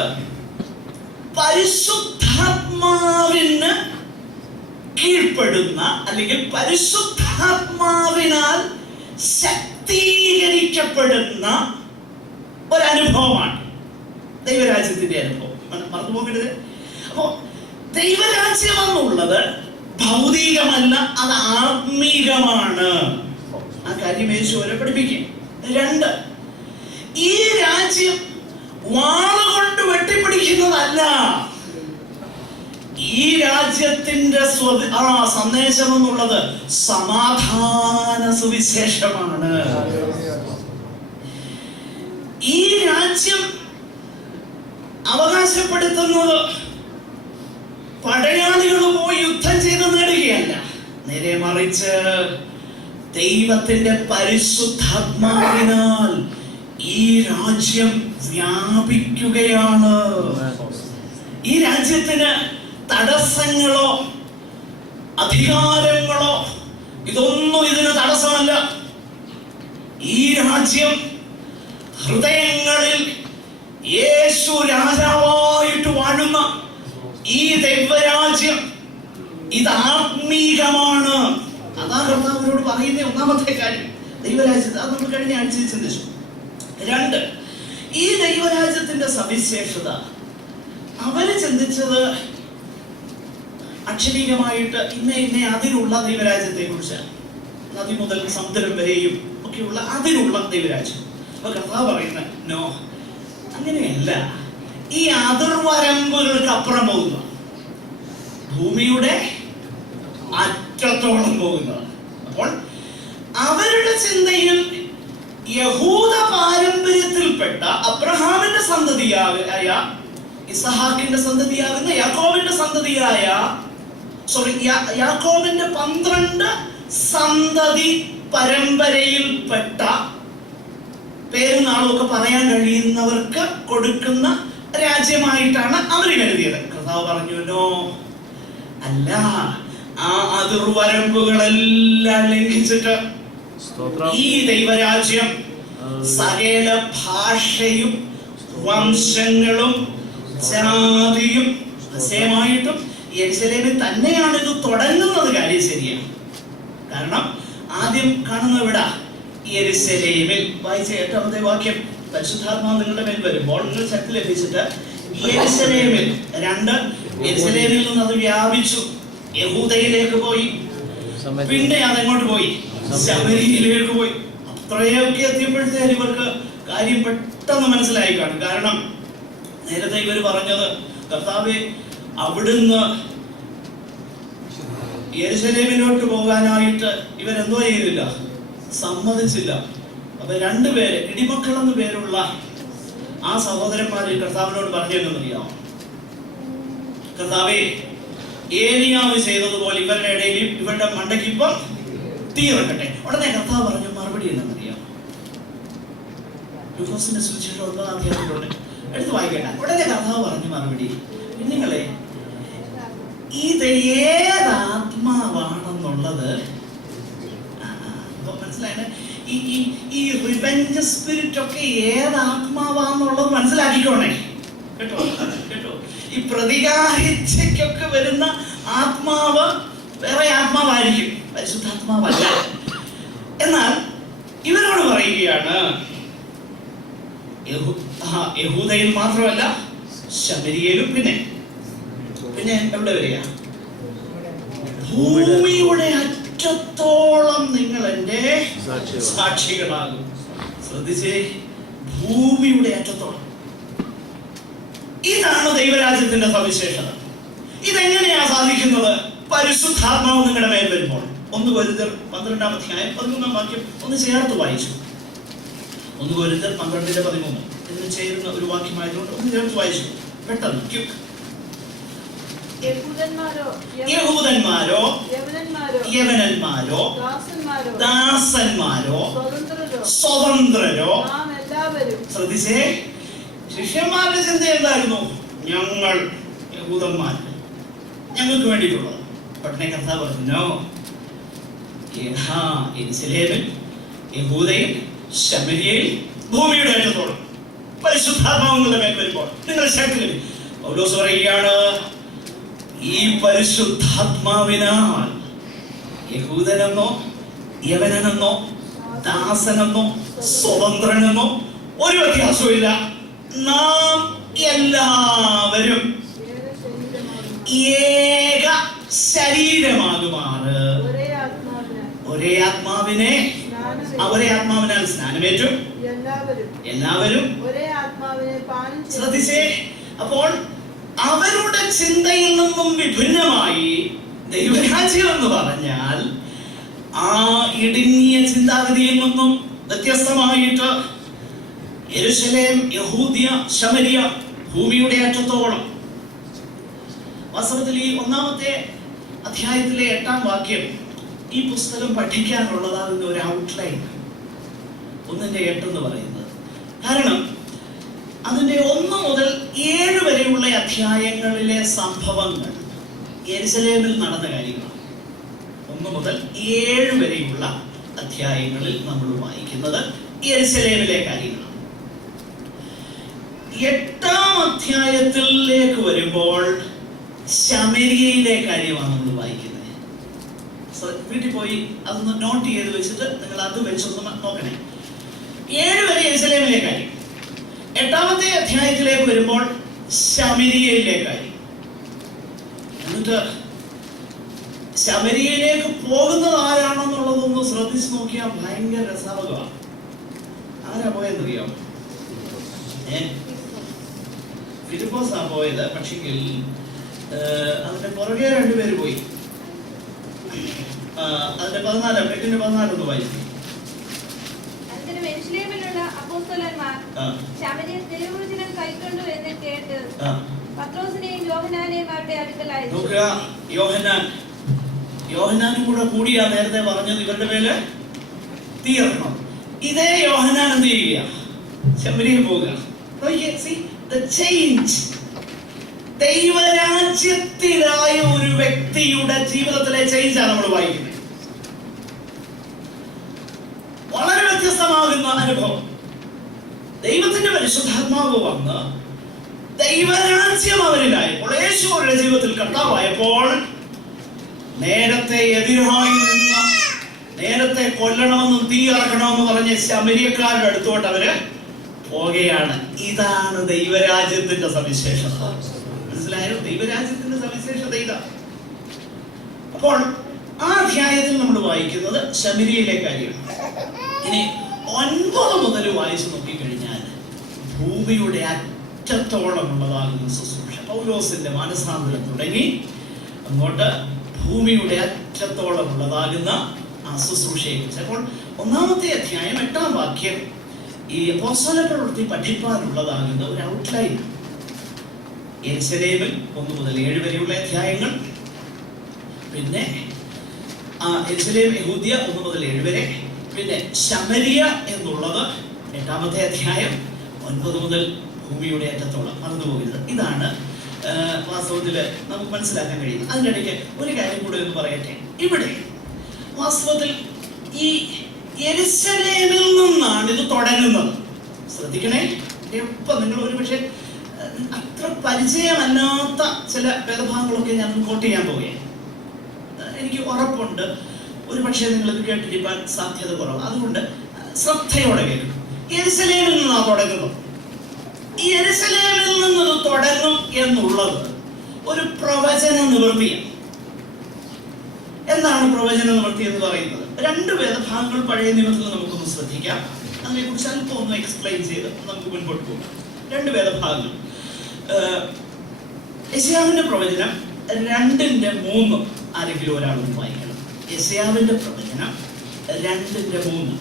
പരിശുദ്ധാത്മാവിന് കീഴ്പ്പെടുന്ന അല്ലെങ്കിൽ പരിശുദ്ധാത്മാവിനാൽ ശക്തീകരിക്കപ്പെടുന്ന ഒരനുഭവമാണ് ദൈവരാജ്യത്തിന്റെ അനുഭവം. മറന്നുപോകരുത്. അപ്പോ ദൈവരാജ്യം എന്നുള്ളത് ഭൗതികമല്ല, അത് ആത്മീകമാണ്. ആ കാര്യം യേശു അവരെ പഠിപ്പിക്കും. 2, ഈ രാജ്യം വാളുകൊണ്ട് വെട്ടിപ്പിടിക്കുന്നതല്ല. ഈ രാജ്യത്തിന്റെ സന്ദേശം എന്നുള്ളത് സമാധാന സുവിശേഷമാണ്. ഈ രാജ്യം അവകാശപ്പെടുത്തുന്നത് പടയാളികൾ പോയി യുദ്ധം ചെയ്ത് നേടുകയല്ല, നേരെ മറിച്ച് ദൈവത്തിന്റെ പരിശുദ്ധാത്മാവിനാൽ ഈ രാജ്യം വ്യാപിക്കുകയാണ്. ഈ രാജ്യത്തിന് തടസ്സങ്ങളോ അധികാരങ്ങളോ ഇതൊന്നും ഇതിന് തടസ്സമല്ല. ഈ രാജ്യം ഹൃദയങ്ങളിൽ യേശു രാജാവായിട്ട് വാഴുന്ന ഈ ദൈവരാജ്യം ഇത് ആത്മീകമാണ്. അതാ കർത്താവിനോട് പറയുന്ന ഒന്നാമത്തെ കാര്യം, ദൈവരാജ്യത്തെ. അത് നമ്മൾ കഴിഞ്ഞ ആഴ്ച ചിന്തിച്ചു. 2, ഈ ദൈവരാജ്യത്തിന്റെ സവിശേഷത അവര് ചിന്തിച്ചത് അക്ഷരീകമായിട്ട് ഇന്ന അതിലുള്ള ദൈവരാജ്യത്തെ കുറിച്ചാണ്. നദി മുതൽ സമുദ്രം വരെയും ഒക്കെയുള്ള അതിലുള്ള ദൈവരാജ്യം. അപ്പൊ കർത്താവ് പറയുന്ന നോ, അങ്ങനെയല്ല. ഈ അതിർവരമ്പുകൾക്ക് അപ്പുറം പോകുന്ന, ഭൂമിയുടെ അറ്റത്തോളം പോകുന്നത്. അപ്പോൾ അവരുടെ ചിന്തയിൽ യഹൂദ പാരമ്പര്യത്തിൽപ്പെട്ട അബ്രഹാമിന്റെ സന്തതിയായ ഇസഹാക്കിന്റെ സന്തതിയാകുന്ന യാക്കോബിന്റെ സന്തതിയായ യാക്കോബിന്റെ 12 സന്തതി പരമ്പരയിൽപ്പെട്ട പേരും നാളും ഒക്കെ പറയാൻ കഴിയുന്നവർക്ക് കൊടുക്കുന്ന രാജ്യമായിട്ടാണ് അവർ കരുതിയത്. കർത്താവ് പറഞ്ഞു, നോ, അല്ല. ആ അതിർവരമ്പുകളെല്ലാം ലംഘിച്ചിട്ട് ഈ ദൈവരാജ്യം സകല ഭാഷയും വംശങ്ങളും ജാതിയും നിശ്ചയമായിട്ടും യെരൂശലേമിൽ തന്നെയാണ് ഇത് തുടങ്ങുന്നത്. കാര്യം ശരിയാണ്. കാരണം ആദ്യം കാണുന്ന ഇവിടെ യെരൂശലേമിൽ വായിച്ച 8-ാമത്തെ വാക്യം, പരിശുദ്ധാത്മാവ് നിങ്ങളുടെ മേൽ വരുമ്പോൾ നിങ്ങൾ ശക്തി ലഭിച്ചിട്ട് യെരൂശലേമിൽ. 2, യെരൂശലേമിൽ നിന്ന് അത് വ്യാപിച്ചു, യഹൂദയിലേക്ക് പോയി, പിന്നെ അതെങ്ങോട്ട് പോയി? ശമരിയിലേക്ക് പോയി. അത്രയൊക്കെ എത്തിയപ്പോഴത്തേക്ക് ഇവർക്ക് കാര്യം പെട്ടെന്ന് മനസ്സിലായി കാണും. കാരണം നേരത്തെ ഇവർ പറഞ്ഞത്, കർത്താവേ അവിടുന്ന് യെരൂശലേമിലോട്ട് പോകാനായിട്ട് ഇവരെന്തോ ചെയ്തില്ല, സമ്മതിച്ചില്ല. അപ്പൊ 2 പേര്, ഇടിമക്കൾ എന്ന് പേരുള്ള ആ സഹോദരന്മാര് കർത്താവിനോട് പറഞ്ഞതെന്നറിയാമോ? കർത്താവേ, ഏലിയാവ് ചെയ്തതുപോലെ ഇവരുടെ ഇടയിൽ ഇവരുടെ മണ്ടയ്ക്ക് ഇപ്പം തീ ഇറക്കട്ടെ. ഉടനെ കർത്താവ് പറഞ്ഞ മറുപടി എന്നറിയാം. ലൂക്കോസിന്റെ സുവിശേഷം 9-ാം അധ്യായത്തിലുണ്ട്, എടുത്ത് വായിക്കട്ടെ. ഉടനെ കർത്താവ് പറഞ്ഞ മറുപടി, നിങ്ങളെ ഇത് ഏതാത്മാവാണെന്നുള്ളത് മനസ്സിലായത്. ഈ റിവെഞ്ച് സ്പിരിറ്റ് ഒക്കെ ഏതാത്മാവാന്നുള്ളത് മനസ്സിലാക്കിക്കോണേ കേട്ടോ. കേട്ടോ, ഈ പ്രതികാരിച്ചയ്ക്കൊക്കെ വരുന്ന ആത്മാവ് വേറെ ആത്മാവായിരിക്കും, പരിശുദ്ധാത്മാവല്ല. എന്നാൽ ഇവരോട് പറയുകയാണ്, യഹൂദയിൽ മാത്രമല്ല ശമരിയയിലും, പിന്നെ എവിടെ വരിക? ഭൂമിയുടെ അറ്റത്തോളം നിങ്ങൾ എന്റെ സാക്ഷികളാകും. ശ്രദ്ധിച്ചേ, ഭൂമിയുടെ അറ്റത്തോളം. ഇതാണ് ദൈവരാജ്യത്തിന്റെ സവിശേഷത. ഇതെങ്ങനെയാ സാധിക്കുന്നത്? പരിശുദ്ധാത്മാവ് നിങ്ങളുടെ മേൽ വരുമ്പോൾ. 1 കൊരിന്ത്യർ 12-ാം അധ്യായം 13-ാം വാക്യം ഒന്ന് ചേർത്ത് വായിച്ചു. 1 കൊരിന്ത്യർ 12-13 എന്ന് ചേരുന്ന ഒരു വാക്യമായതുകൊണ്ട് ഒന്ന് ചേർത്ത് വായിച്ചു പെട്ടെന്ന്. യഹൂദന്മാരോ യവനന്മാരോ ദാസന്മാരോ സ്വതന്ത്രരോ. ശ്രദ്ധിച്ചേ, ശിഷ്യന്മാരുടെ ചിന്ത എന്തായിരുന്നു? ഞങ്ങൾ യഹൂദന്മാർ, ഞങ്ങൾക്ക് വേണ്ടിയിട്ടുള്ളത്. പട്ടണ കർത്താവ് പറഞ്ഞു, യെരൂശലേമിൽ, യഹൂദയിൽ, ശമരിയയിൽ, ഭൂമിയുടെ അറ്റത്തോളം പരിശുദ്ധാത്മാവുകളുടെ മേൽ വരുമ്പോൾ നിങ്ങൾ ശക്തി ലഭിക്കും. പൗലോസ് പറയുകയാണ്, ഈ പരിശുദ്ധാത്മാവിനാൽ യഹൂദനെന്നോ യവനനെന്നോ ദാസനെന്നോ സ്വതന്ത്രനെന്നോ ഒരു വ്യത്യാസവുമില്ല. നാം എല്ലാവരും ഏക ശരീരമാകുമാറ് ഒരേ ആത്മാവിനെ ഒരേ ആത്മാവിനാൽ സ്നാനമേറ്റു എല്ലാവരും. ശ്രദ്ധിച്ചേ, അപ്പോൾ അവരുടെ ചിന്തയിൽ നിന്നും വിഭിന്നമായി ദൈവരാജ്യം എന്ന് പറഞ്ഞാൽ ആ ഇടുങ്ങിയ ചിന്താഗതിയിൽ നിന്നും വ്യത്യസ്തമായിട്ട് യെരൂശലേം, യഹൂദ്യ, ശമരിയ, ഭൂമിയുടെ അറ്റത്തോളം. വാസ്തവത്തിൽ ഈ 1-ാമത്തെ അധ്യായത്തിലെ 8-ാം വാക്യം ഈ പുസ്തകം പഠിക്കാനുള്ളതാകുന്ന ഒരു ഔട്ട്ലൈൻ 1-8 എന്ന് പറയുന്നത്. കാരണം അതിന്റെ 1 മുതൽ 7 വരെയുള്ള അധ്യായങ്ങളിലെ സംഭവങ്ങൾ യെരൂശലേമിൽ നടന്ന കാര്യങ്ങളാണ്. 1 മുതൽ 7 വരെയുള്ള അധ്യായങ്ങളിൽ നമ്മൾ വായിക്കുന്നത് യെരൂശലേമിലെ കാര്യങ്ങളാണ്. 8-ാം അധ്യായത്തിലേക്ക് വരുമ്പോൾ ശമരിയയിലെ കാര്യമാണ് നമ്മൾ വായിക്കുന്നത്. വീട്ടിൽ പോയി അതൊന്ന് നോട്ട് ചെയ്ത് വെച്ചിട്ട് നിങ്ങൾ അത് വെച്ചൊന്ന് നോക്കണേ. 7 വരെ യെരൂശലേമിലെ കാര്യം, 8-ാമത്തെ അധ്യായത്തിലേക്ക് വരുമ്പോൾ ശമരിയയിലെ കാര്യം. എന്നിട്ട് ശമരിയയിലേക്ക് പോകുന്നത് ആരാണെന്നുള്ളതൊന്ന് ശ്രദ്ധിച്ചു നോക്കിയാൽ ഭയങ്കര രസാവകമാണ്. ആരാ പോയെന്നറിയാമോ? ഫിലിപ്പോസാ പോയത്. പക്ഷെങ്കിൽ അതിന്റെ പുറകെ 2 പേര് പോയി. അതിന്റെ 14 ഒന്ന് വായിച്ചു. യോഹന്നാനും കൂടെ കൂടിയാ നേരത്തെ പറഞ്ഞത് ഇവരുടെ മേല് തീ ഇറക്കണം. ഇതേ യോഹന്നാൻ എന്ത് ചെയ്യുക? ശമരിയിൽ പോവുക. ദൈവരാജ്യത്തിലായ ഒരു വ്യക്തിയുടെ ജീവിതത്തിലെ ചേഞ്ചാണ് നമ്മൾ വായിക്കുന്നത്. വളരെ വ്യത്യസ്തമാകുന്ന അനുഭവം. ദൈവത്തിന്റെ പരിശുദ്ധാത്മാവ് വന്ന് ദൈവരാജ്യം അവരിലായപ്പോൾ, യേശു അവരുടെ ജീവിതത്തിൽ കർത്താവായപ്പോൾ, നേരത്തെ എതിരായി നിന്ന, നേരത്തെ കൊല്ലണമെന്നും തീ ഇറക്കണമെന്ന് പറഞ്ഞ ശമരിയക്കാരുടെ അടുത്തോട്ട് അവര് പോകുകയാണ്. ഇതാണ് ദൈവരാജ്യത്തിന്റെ സവിശേഷത. മനസ്സിലായോ? ദൈവരാജ്യത്തിന്റെ സവിശേഷത ഇതാ. അപ്പോൾ ആ അധ്യായത്തിൽ നമ്മൾ വായിക്കുന്നത് ശമരിയയിലെ കാര്യമാണ്. ഇനി 9 മുതൽ വായിച്ചു നോക്കിക്കഴിഞ്ഞാൽ ഭൂമിയുടെ അറ്റത്തോളമുള്ളതാകുന്ന ശുശ്രൂഷ, പൗലോസിന്റെ മാനസാന്തരം തുടങ്ങി അങ്ങോട്ട് ഭൂമിയുടെ അറ്റത്തോളമുള്ളതാകുന്ന ആ ശുശ്രൂഷയെ കുറിച്ച്. അപ്പോൾ 1-ാമത്തെ അധ്യായം 8-ാം വാക്യം ഈ അപ്പോസ്തല പ്രവൃത്തി പഠിപ്പാനുള്ളതാകുന്ന ഒരു ഔട്ട്ലൈൻ. യെരുശലേമിൽ 1 മുതൽ 7 വരെയുള്ള അധ്യായങ്ങൾ, പിന്നെ യെരുശലേം യഹൂദ്യ 1 മുതൽ 7 വരെ, പിന്നെ ശമരിയ എന്നുള്ളത് 8-ാമത്തെ അധ്യായം 9 മുതൽ ഭൂമിയുടെ അറ്റത്തോളം. മറന്നുപോകരുത്. ഇതാണ് വാസ്തവത്തിൽ നമുക്ക് മനസ്സിലാക്കാൻ കഴിയുന്നത്. അതിനിടയ്ക്ക് ഒരു കാര്യം കൂടെ എന്ന് പറയട്ടെ. ഇവിടെ വാസ്തവത്തിൽ ഈ യെരുശലേമിൽ നിന്നാണ് ഇത് തുടങ്ങുന്നത്. ശ്രദ്ധിക്കണേ. ഇപ്പം നിങ്ങൾ ഒരു പക്ഷേ അത്ര പരിചയമല്ലാത്ത ചില വേദഭാഗങ്ങളൊക്കെ ഞാൻ കോട്ട് ചെയ്യാൻ പോവുകയാണ്. എനിക്ക് ഉറപ്പുണ്ട് ഒരു പക്ഷേ നിങ്ങൾക്ക് കേട്ടിരിക്കാൻ സാധ്യത കുറവ്. അതുകൊണ്ട് ശ്രദ്ധയോടെ കേൾക്കും. യെരുശലേമിൽ നിന്നാണ് തുടങ്ങുന്നത്. ഈ യെരുശലേമിൽ നിന്ന് തുടങ്ങും എന്നുള്ളത് ഒരു പ്രവചന നിവൃത്തിയാണ്. എന്താണ് പ്രവചന നിവൃത്തി എന്ന് പറയുന്നത്? 2 വേദഭാഗങ്ങൾ പഴയ നിയമത്തിൽ നമുക്കൊന്ന് ശ്രദ്ധിക്കാം. അതിനെക്കുറിച്ച് അല്പം ഒന്ന് എക്സ്പ്ലെയിൻ ചെയ്ത് നമുക്ക് മുൻപോട്ട് പോകാം. 2 വേദഭാഗങ്ങൾ. യെശയ്യാവിന്റെ പ്രവചനം 2:3 ആരെങ്കിലും ഒരാളൊന്ന് വായിക്കണം. യെശയ്യാവിന്റെ പ്രവചനം 2:3.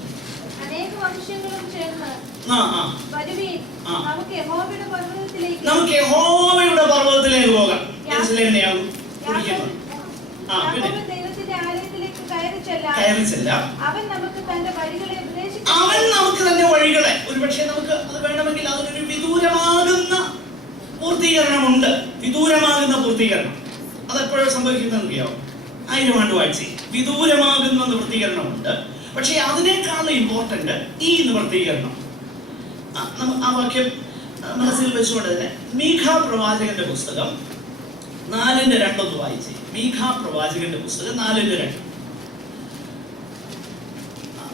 നമുക്ക് യഹോവയുടെ പർവ്വതത്തിലേക്ക് പോകാം. യെരുശലേമിനെയാകും കുറിക്കുന്നത്. കയറി ചെല്ലാം. അവൻ നമുക്ക് തന്റെ വഴികളെ, ഒരുപക്ഷെ നമുക്ക് അത് വേണമെങ്കിൽ അതിനൊരു വിദൂരമാകുന്ന പൂർത്തീകരണമുണ്ട്. വിദൂരമാകുന്ന പൂർത്തീകരണം അതെപ്പോഴും സംഭവിക്കുന്നത് അറിയാമോ? 1000 ആണ്ട് വാഴ്ച വിദൂരമാകുന്ന നിവൃത്തീകരണമുണ്ട്. പക്ഷെ അതിനേക്കാളും ഇമ്പോർട്ടന്റ് ഈ നിവൃത്തീകരണം. ആ വാക്യം മനസ്സിൽ വെച്ചുകൊണ്ട് തന്നെ മീഖാ പ്രവാചകന്റെ പുസ്തകം 4:2 ഒന്ന് വായിച്ചേ. മീഖാ പ്രവാചകന്റെ പുസ്തകം 4:2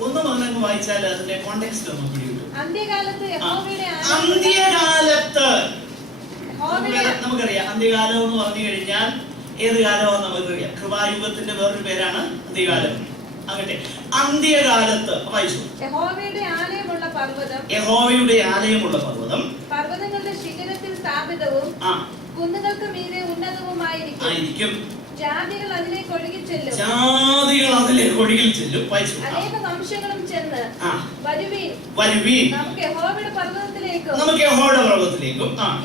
ഒന്ന് വന്നങ്ങ് വായിച്ചാൽ അതിന്റെ കോണ്ടെക്സ്റ്റ് നമുക്ക് പിടികിട്ടും. അന്ത്യകാലത്ത് നമുക്കറിയാം. അന്ത്യകാലം എന്ന് പറഞ്ഞു കഴിഞ്ഞാൽ ഏത് കാലമാണെന്ന് നമുക്കറിയാം. കൃപായുഗത്തിന്റെ വേറൊരു പേരാണ് അന്ത്യകാലം. ആകട്ടെ, അന്ത്യകാലത്ത് വായിച്ചു. യഹോവയുടെ ആലയമുള്ള പർവ്വതം പർവ്വതങ്ങളുടെ ശിഖരത്തിൽ സ്ഥാപിതവും കുന്നുകൾക്ക് മീതെ ഉന്നതവുമായിരിക്കും. ജാതികൾ അതിലേക്ക് ഒഴുകി ചെല്ലും. അനേക വംശങ്ങളും ചെന്ന് വരുവീൻ, നമുക്ക് യഹോവയുടെ പർവ്വതത്തിലേക്കും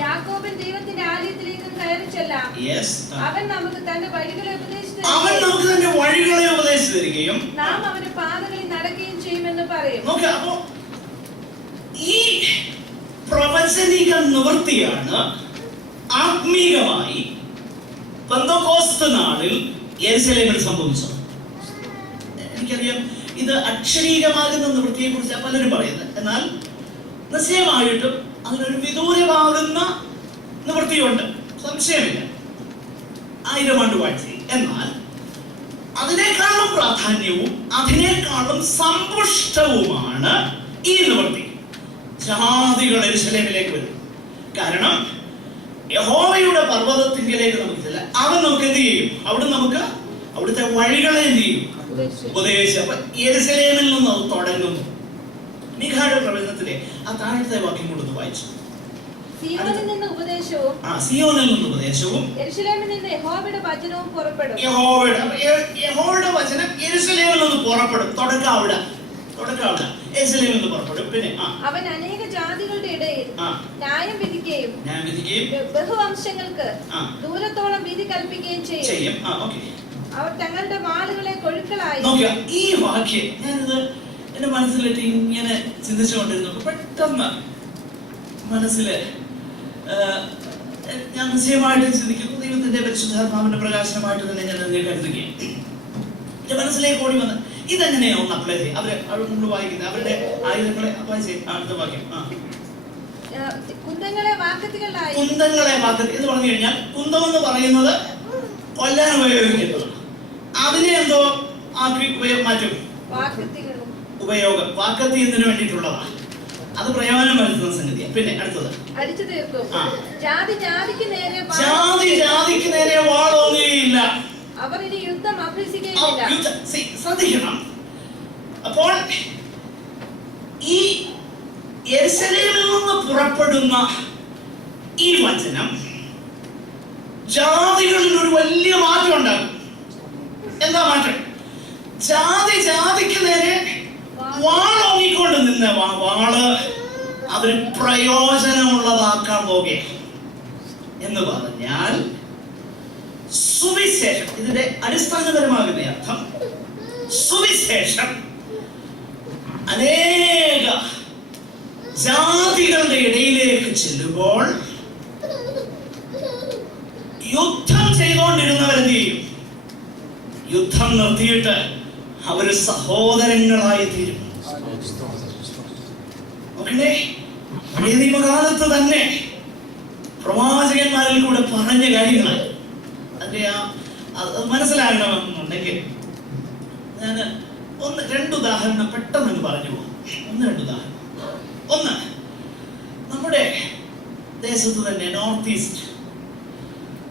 യാക്കോബിൻ ദൈവത്തിന്റെ ആലയത്തിലേക്കും കയറി ചെല്ലാം. അവൻ നമുക്ക് തന്റെ വഴികളെ ഉപദേശിച്ചു തരികയും നാം അവന്റെ പാതകളിൽ നടക്കുകയും ചെയ്യുമെന്ന് പറയും. അപ്പോ ഈ പ്രവചനിക നിവൃത്തിയാണ് ആത്മീകമായി പെന്തക്കോസ്ത് നാളിൽ യെരുശലേമിൽ സംഭവിച്ചത്. എനിക്കറിയാം ഇത് അക്ഷരീകമാകുന്ന നിവൃത്തിയെ കുറിച്ച് പലരും പറയുന്നത്. എന്നാൽ നിശ്ചയമായിട്ടും അതിനൊരു വിദൂരമാകുന്ന നിവൃത്തിയുണ്ട്, സംശയമില്ല. 1000 ആണ്ട് വാഴ്ച. എന്നാൽ അതിനേക്കാളും പ്രാധാന്യവും അതിനേക്കാളും സമ്പുഷ്ടവുമാണ് ഈ നിവൃത്തി. ജാതികൾ യെരുശലേമിലേക്ക് വരും. കാരണം യഹോവയുടെ പർവ്വതത്തിലേക്ക് നമുക്ക് ചെല്ലാം. അവൻ നമുക്ക് എന്ത് ചെയ്യും? അവിടെ നമുക്ക് അവിടുത്തെ വഴികളെ എന്ത് ചെയ്യും? ഉപദേശിച്ചു. അപ്പൊ യെരുശലേമിൽ നിന്ന് അത് തുടങ്ങുന്നു. മീഖായുടെ പ്രവചനത്തിലെ ആ താഴത്തെ വാക്യം കൊണ്ടൊന്ന് വായിച്ചു. സിയോനിൽ നിന്ന് ഉപദേശവും യെരുശലേമിൽ നിന്ന് യഹോവയുടെ വചനവും പുറപ്പെടും. യഹോവയുടെ വചനം യെരുശലേമിൽ നിന്ന് പുറപ്പെടും. തുടക്കം അവിടെ യെരുശലേമിൽ നിന്ന് പുറപ്പെടും. പിന്നെ അവൻ അനേക ജാതികളുടെ ഇടയിൽ ന്യായം വിധിക്കുകയും ബഹുവംശങ്ങൾക്ക് ദൂരത്തോളം വിധി കൽപ്പിക്കുകയും ചെയ്യും. അവർ തങ്ങളുടെ വാളുകളെ കൊഴുക്കളായി. ഈ വാക്യം ഞാനിത് എന്റെ മനസ്സിലിട്ട് ഇങ്ങനെ ചിന്തിച്ചുകൊണ്ടിരുന്നു. പെട്ടെന്ന് മനസ്സില് ഞാൻ നിശ്ചയമായിട്ട് ചിന്തിക്കുന്നു. ദൈവത്തിന്റെ പരിശുദ്ധാത്മാവിന്റെ പ്രകാശനമായിട്ട് തന്നെ ഞാൻ അതിനെ കരുതുകയും എന്റെ മനസ്സിലേക്ക് ഓടി വന്ന് ഇതെങ്ങനെയാ ഒന്ന് അപ്ലൈ ചെയ്യും. അവര് നമ്മൾ വായിക്കുന്നത് അവരുടെ ആയുധങ്ങളെ അപ്ലൈ ചെയ്യും. അടുത്ത വാക്യം കുന്തങ്ങളെ വാക്കത്തികളായി. കുന്തങ്ങളെ വാക്കത്തി എന്ന് പറഞ്ഞു കഴിഞ്ഞാൽ കുന്തം എന്ന് പറയുന്നത് കൊല്ലാൻ ഉപയോഗിക്കുന്നത്. അതിനെ എന്തോ ആക്കി മാറ്റും. ഉപയോഗം വാക്കത്തി എന്നതിന് വേണ്ടിയിട്ടുള്ളതാണ്. അത് പ്രയോജനം വരുത്തുന്ന സംഗതിയാണ്. പിന്നെ അടുത്തത് അടിച്ചു തീർക്കും. ജാതി ജാതിക്ക് നേരെ വാളോങ്ങുകയില്ല. അവർ ഇനി യുദ്ധം അഭ്യസിക്കുകയില്ല. ശ്രദ്ധിക്കണം. അപ്പോൾ ഈ യെരുശലേമിൽ നിന്ന് പുറപ്പെടുന്ന ഈ വചനം ജാതികളിൽ ഒരു വലിയ മാറ്റം ഉണ്ടാകും. എന്താ മാറ്റം? ജാതിക്ക് നേരെ വാളോങ്ങിക്കൊണ്ട് നിന്ന വാള് അവര് പ്രയോജനമുള്ളതാക്കാൻ പോകെ എന്ന് പറഞ്ഞാൽ സുവിശേഷം, ഇതിന്റെ അടിസ്ഥാനപരമാകുന്ന അർത്ഥം സുവിശേഷം അനേക ജാതികളുടെ ഇടയിലേക്ക് ചെല്ലുമ്പോൾ യുദ്ധം ചെയ്തുകൊണ്ടിരുന്നവരെന്ത് ചെയ്യും? യുദ്ധം നിർത്തിയിട്ട് അവര് സഹോദരങ്ങളായി തീരും. പഴയ നിയമകാലത്ത് തന്നെ പ്രവാചകന്മാരിൽ കൂടെ പറഞ്ഞ കാര്യങ്ങളാണ്. അതിന്റെ അത് മനസ്സിലാകണമെന്നുണ്ടെങ്കിൽ ഞാൻ രണ്ട് ഉദാഹരണം പെട്ടെന്ന് പറഞ്ഞു പോകും. രണ്ട് ഉദാഹരണം. ഒന്ന്, നമ്മുടെ ദേശത്ത് തന്നെ നോർത്ത് ഈസ്റ്റ്,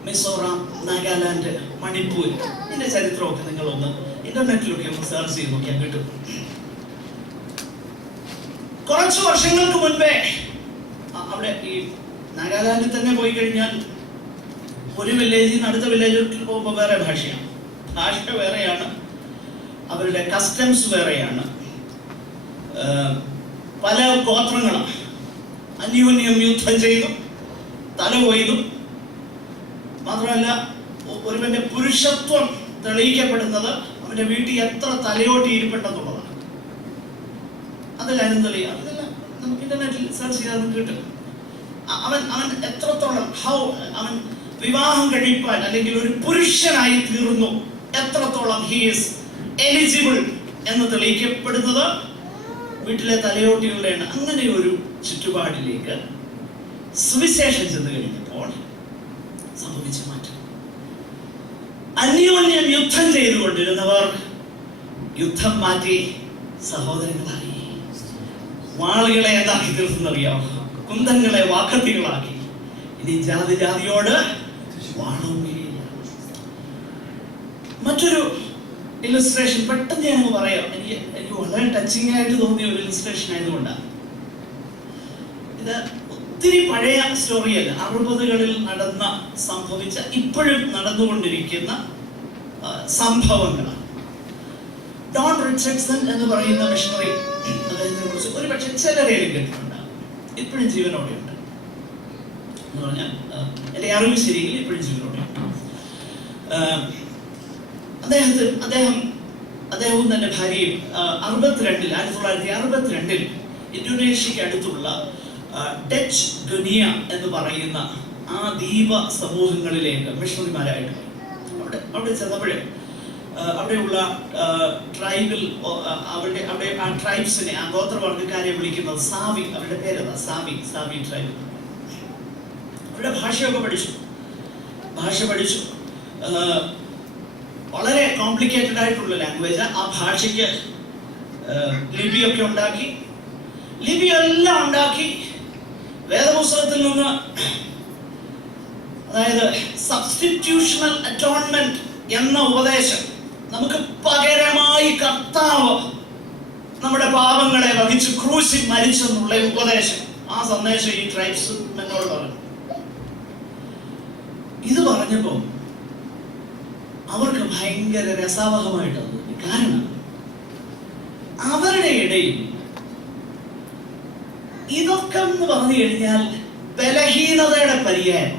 മിസോറാം, നാഗാലാൻഡ്, മണിപ്പൂർ, ഇതിന്റെ ചരിത്രമൊക്കെ നിങ്ങളൊന്ന് ഇന്റർനെറ്റിലൊക്കെ ഒന്ന് സെർച്ച് ചെയ്ത് നോക്കിയാൽ കിട്ടും. കുറച്ചു വർഷങ്ങൾക്ക് മുൻപേ അവിടെ ഈ നാഗാലാൻഡിൽ തന്നെ പോയി കഴിഞ്ഞാൽ ഒരു വില്ലേജിൽ നിന്ന് അടുത്ത വില്ലേജിൽ പോകുമ്പോൾ വേറെ ഭാഷയാണ്. ഭാഷ വേറെയാണ്, അവരുടെ കസ്റ്റംസ് വേറെയാണ്. പല ഗോത്രങ്ങളാണ്. അന്യോന്യം യുദ്ധം ചെയ്തും തല കൊയ്തും. മാത്രമല്ല, ഒരുവന്റെ പുരുഷത്വം തെളിയിക്കപ്പെടുന്നത് അവന്റെ വീട്ടിൽ എത്ര തലയോട്ടി ഇരിപ്പുണ്ടെന്നുള്ളതാണ്. അതെല്ലാം തെളിയാം. അതെല്ലാം നമുക്ക് ഇന്റർനെറ്റിൽ സെർച്ച് ചെയ്താൽ കിട്ടും. അവൻ എത്രത്തോളം അവൻ വിവാഹം കഴിപ്പാൻ അല്ലെങ്കിൽ ഒരു പുരുഷനായി തീർന്നു, എത്രത്തോളം ഹി ഈസ് എലിജിബിൾ എന്ന് തെളിയിക്കപ്പെടുന്നത് വീട്ടിലെ തലയോട്ടികളുടെ എണ്ണം. അങ്ങനെ ഒരു ചുറ്റുപാടിലേക്ക് സുവിശേഷം ചെന്ന് കഴിഞ്ഞപ്പോൾ സംഭവിച്ച മാറ്റം, അന്യോന്യം യുദ്ധം ചെയ്തുകൊണ്ടിരുന്നവർ യുദ്ധം മാറ്റി സഹോദരങ്ങളായി. വാളുകളെ എന്താക്കി തീർത്തുന്നറിയാമോ? കുന്തങ്ങളെ വാക്കത്തികളാക്കി. ഇനി ജാതിയോട് വാളൊന്നുമില്ല. മറ്റൊരു ഇല്ലസ്ട്രേഷൻ പെട്ടെന്ന് ഞാനങ്ങ് പറയാം. എനിക്ക് വളരെ ടച്ചിങ് ആയിട്ട് തോന്നിയ ഒരു ഇല്ലസ്ട്രേഷൻ ആയതുകൊണ്ടാണ്. ഇത് ഒത്തിരി പഴയ സ്റ്റോറിയല്ല, 60കളിൽ സംഭവിച്ച ഇപ്പോഴും നടന്നുകൊണ്ടിരിക്കുന്ന സംഭവങ്ങളാണ്. ഡോൺ റിച്ചർഡ്സൺ എന്ന് പറയുന്ന മിഷണറി, അദ്ദേഹത്തിനെ കുറിച്ച് ഒരു പക്ഷേ ചിലരേലും കേട്ടിട്ടുണ്ടാകും. ഇപ്പോഴും ജീവനോടെയുണ്ട് എന്ന് പറഞ്ഞാൽ എൻ്റെ അറിവ് ശരിയെങ്കിൽ ഇപ്പോഴും ജീവനോടെയുണ്ട്. അദ്ദേഹവും തന്റെ ഭാര്യയും 1962 ഇന്തോനേഷ്യക്ക് അടുത്തുള്ള ഡച്ച് ഗുനിയ എന്ന് പറയുന്ന ആ ദ്വീപ സമൂഹങ്ങളിലേക്ക് മിഷണറിമാരായിട്ട് അവിടെ ചെന്നപ്പോഴേ അവിടെയുള്ള ട്രൈബൽ അവിടെ ആ ട്രൈബ്സിനെ, ആ ഗോത്രവർഗ്ഗക്കാരെ വിളിക്കുന്നത് സാവി. അവരുടെ പേരതാ, സാവി ട്രൈബ്. അവരുടെ ഭാഷയൊക്കെ പഠിച്ചു. വളരെ കോംപ്ലിക്കേറ്റഡ് ആയിട്ടുള്ള ലാംഗ്വേജ്. ആ ഭാഷയ്ക്ക് ലിപിയൊക്കെ ഉണ്ടാക്കി, ലിപിയെല്ലാം ഉണ്ടാക്കി വേദപുസ്തകത്തിൽ നിന്ന്, അതായത് സബ്സ്റ്റിറ്റ്യൂഷണൽ അറ്റോൺമെന്റ് എന്ന ഉപദേശം, നമുക്ക് പകരമായി കർത്താവ് നമ്മുടെ പാപങ്ങളെ വഹിച്ച് ക്രൂശിൽ മരിച്ചെന്നുള്ള ഉപദേശം, ആ സന്ദേശം ഈ ട്രൈബ്സ് എന്നോട് പറഞ്ഞു. ഇത് പറഞ്ഞപ്പോ അവർക്ക് ഭയങ്കര രസാവഹമായിട്ട് തോന്നി. കാരണം അവരുടെ ഇടയിൽ ഇതൊക്കെ എന്ന് പറഞ്ഞു കഴിഞ്ഞാൽ ബലഹീനതയുടെ പര്യായം.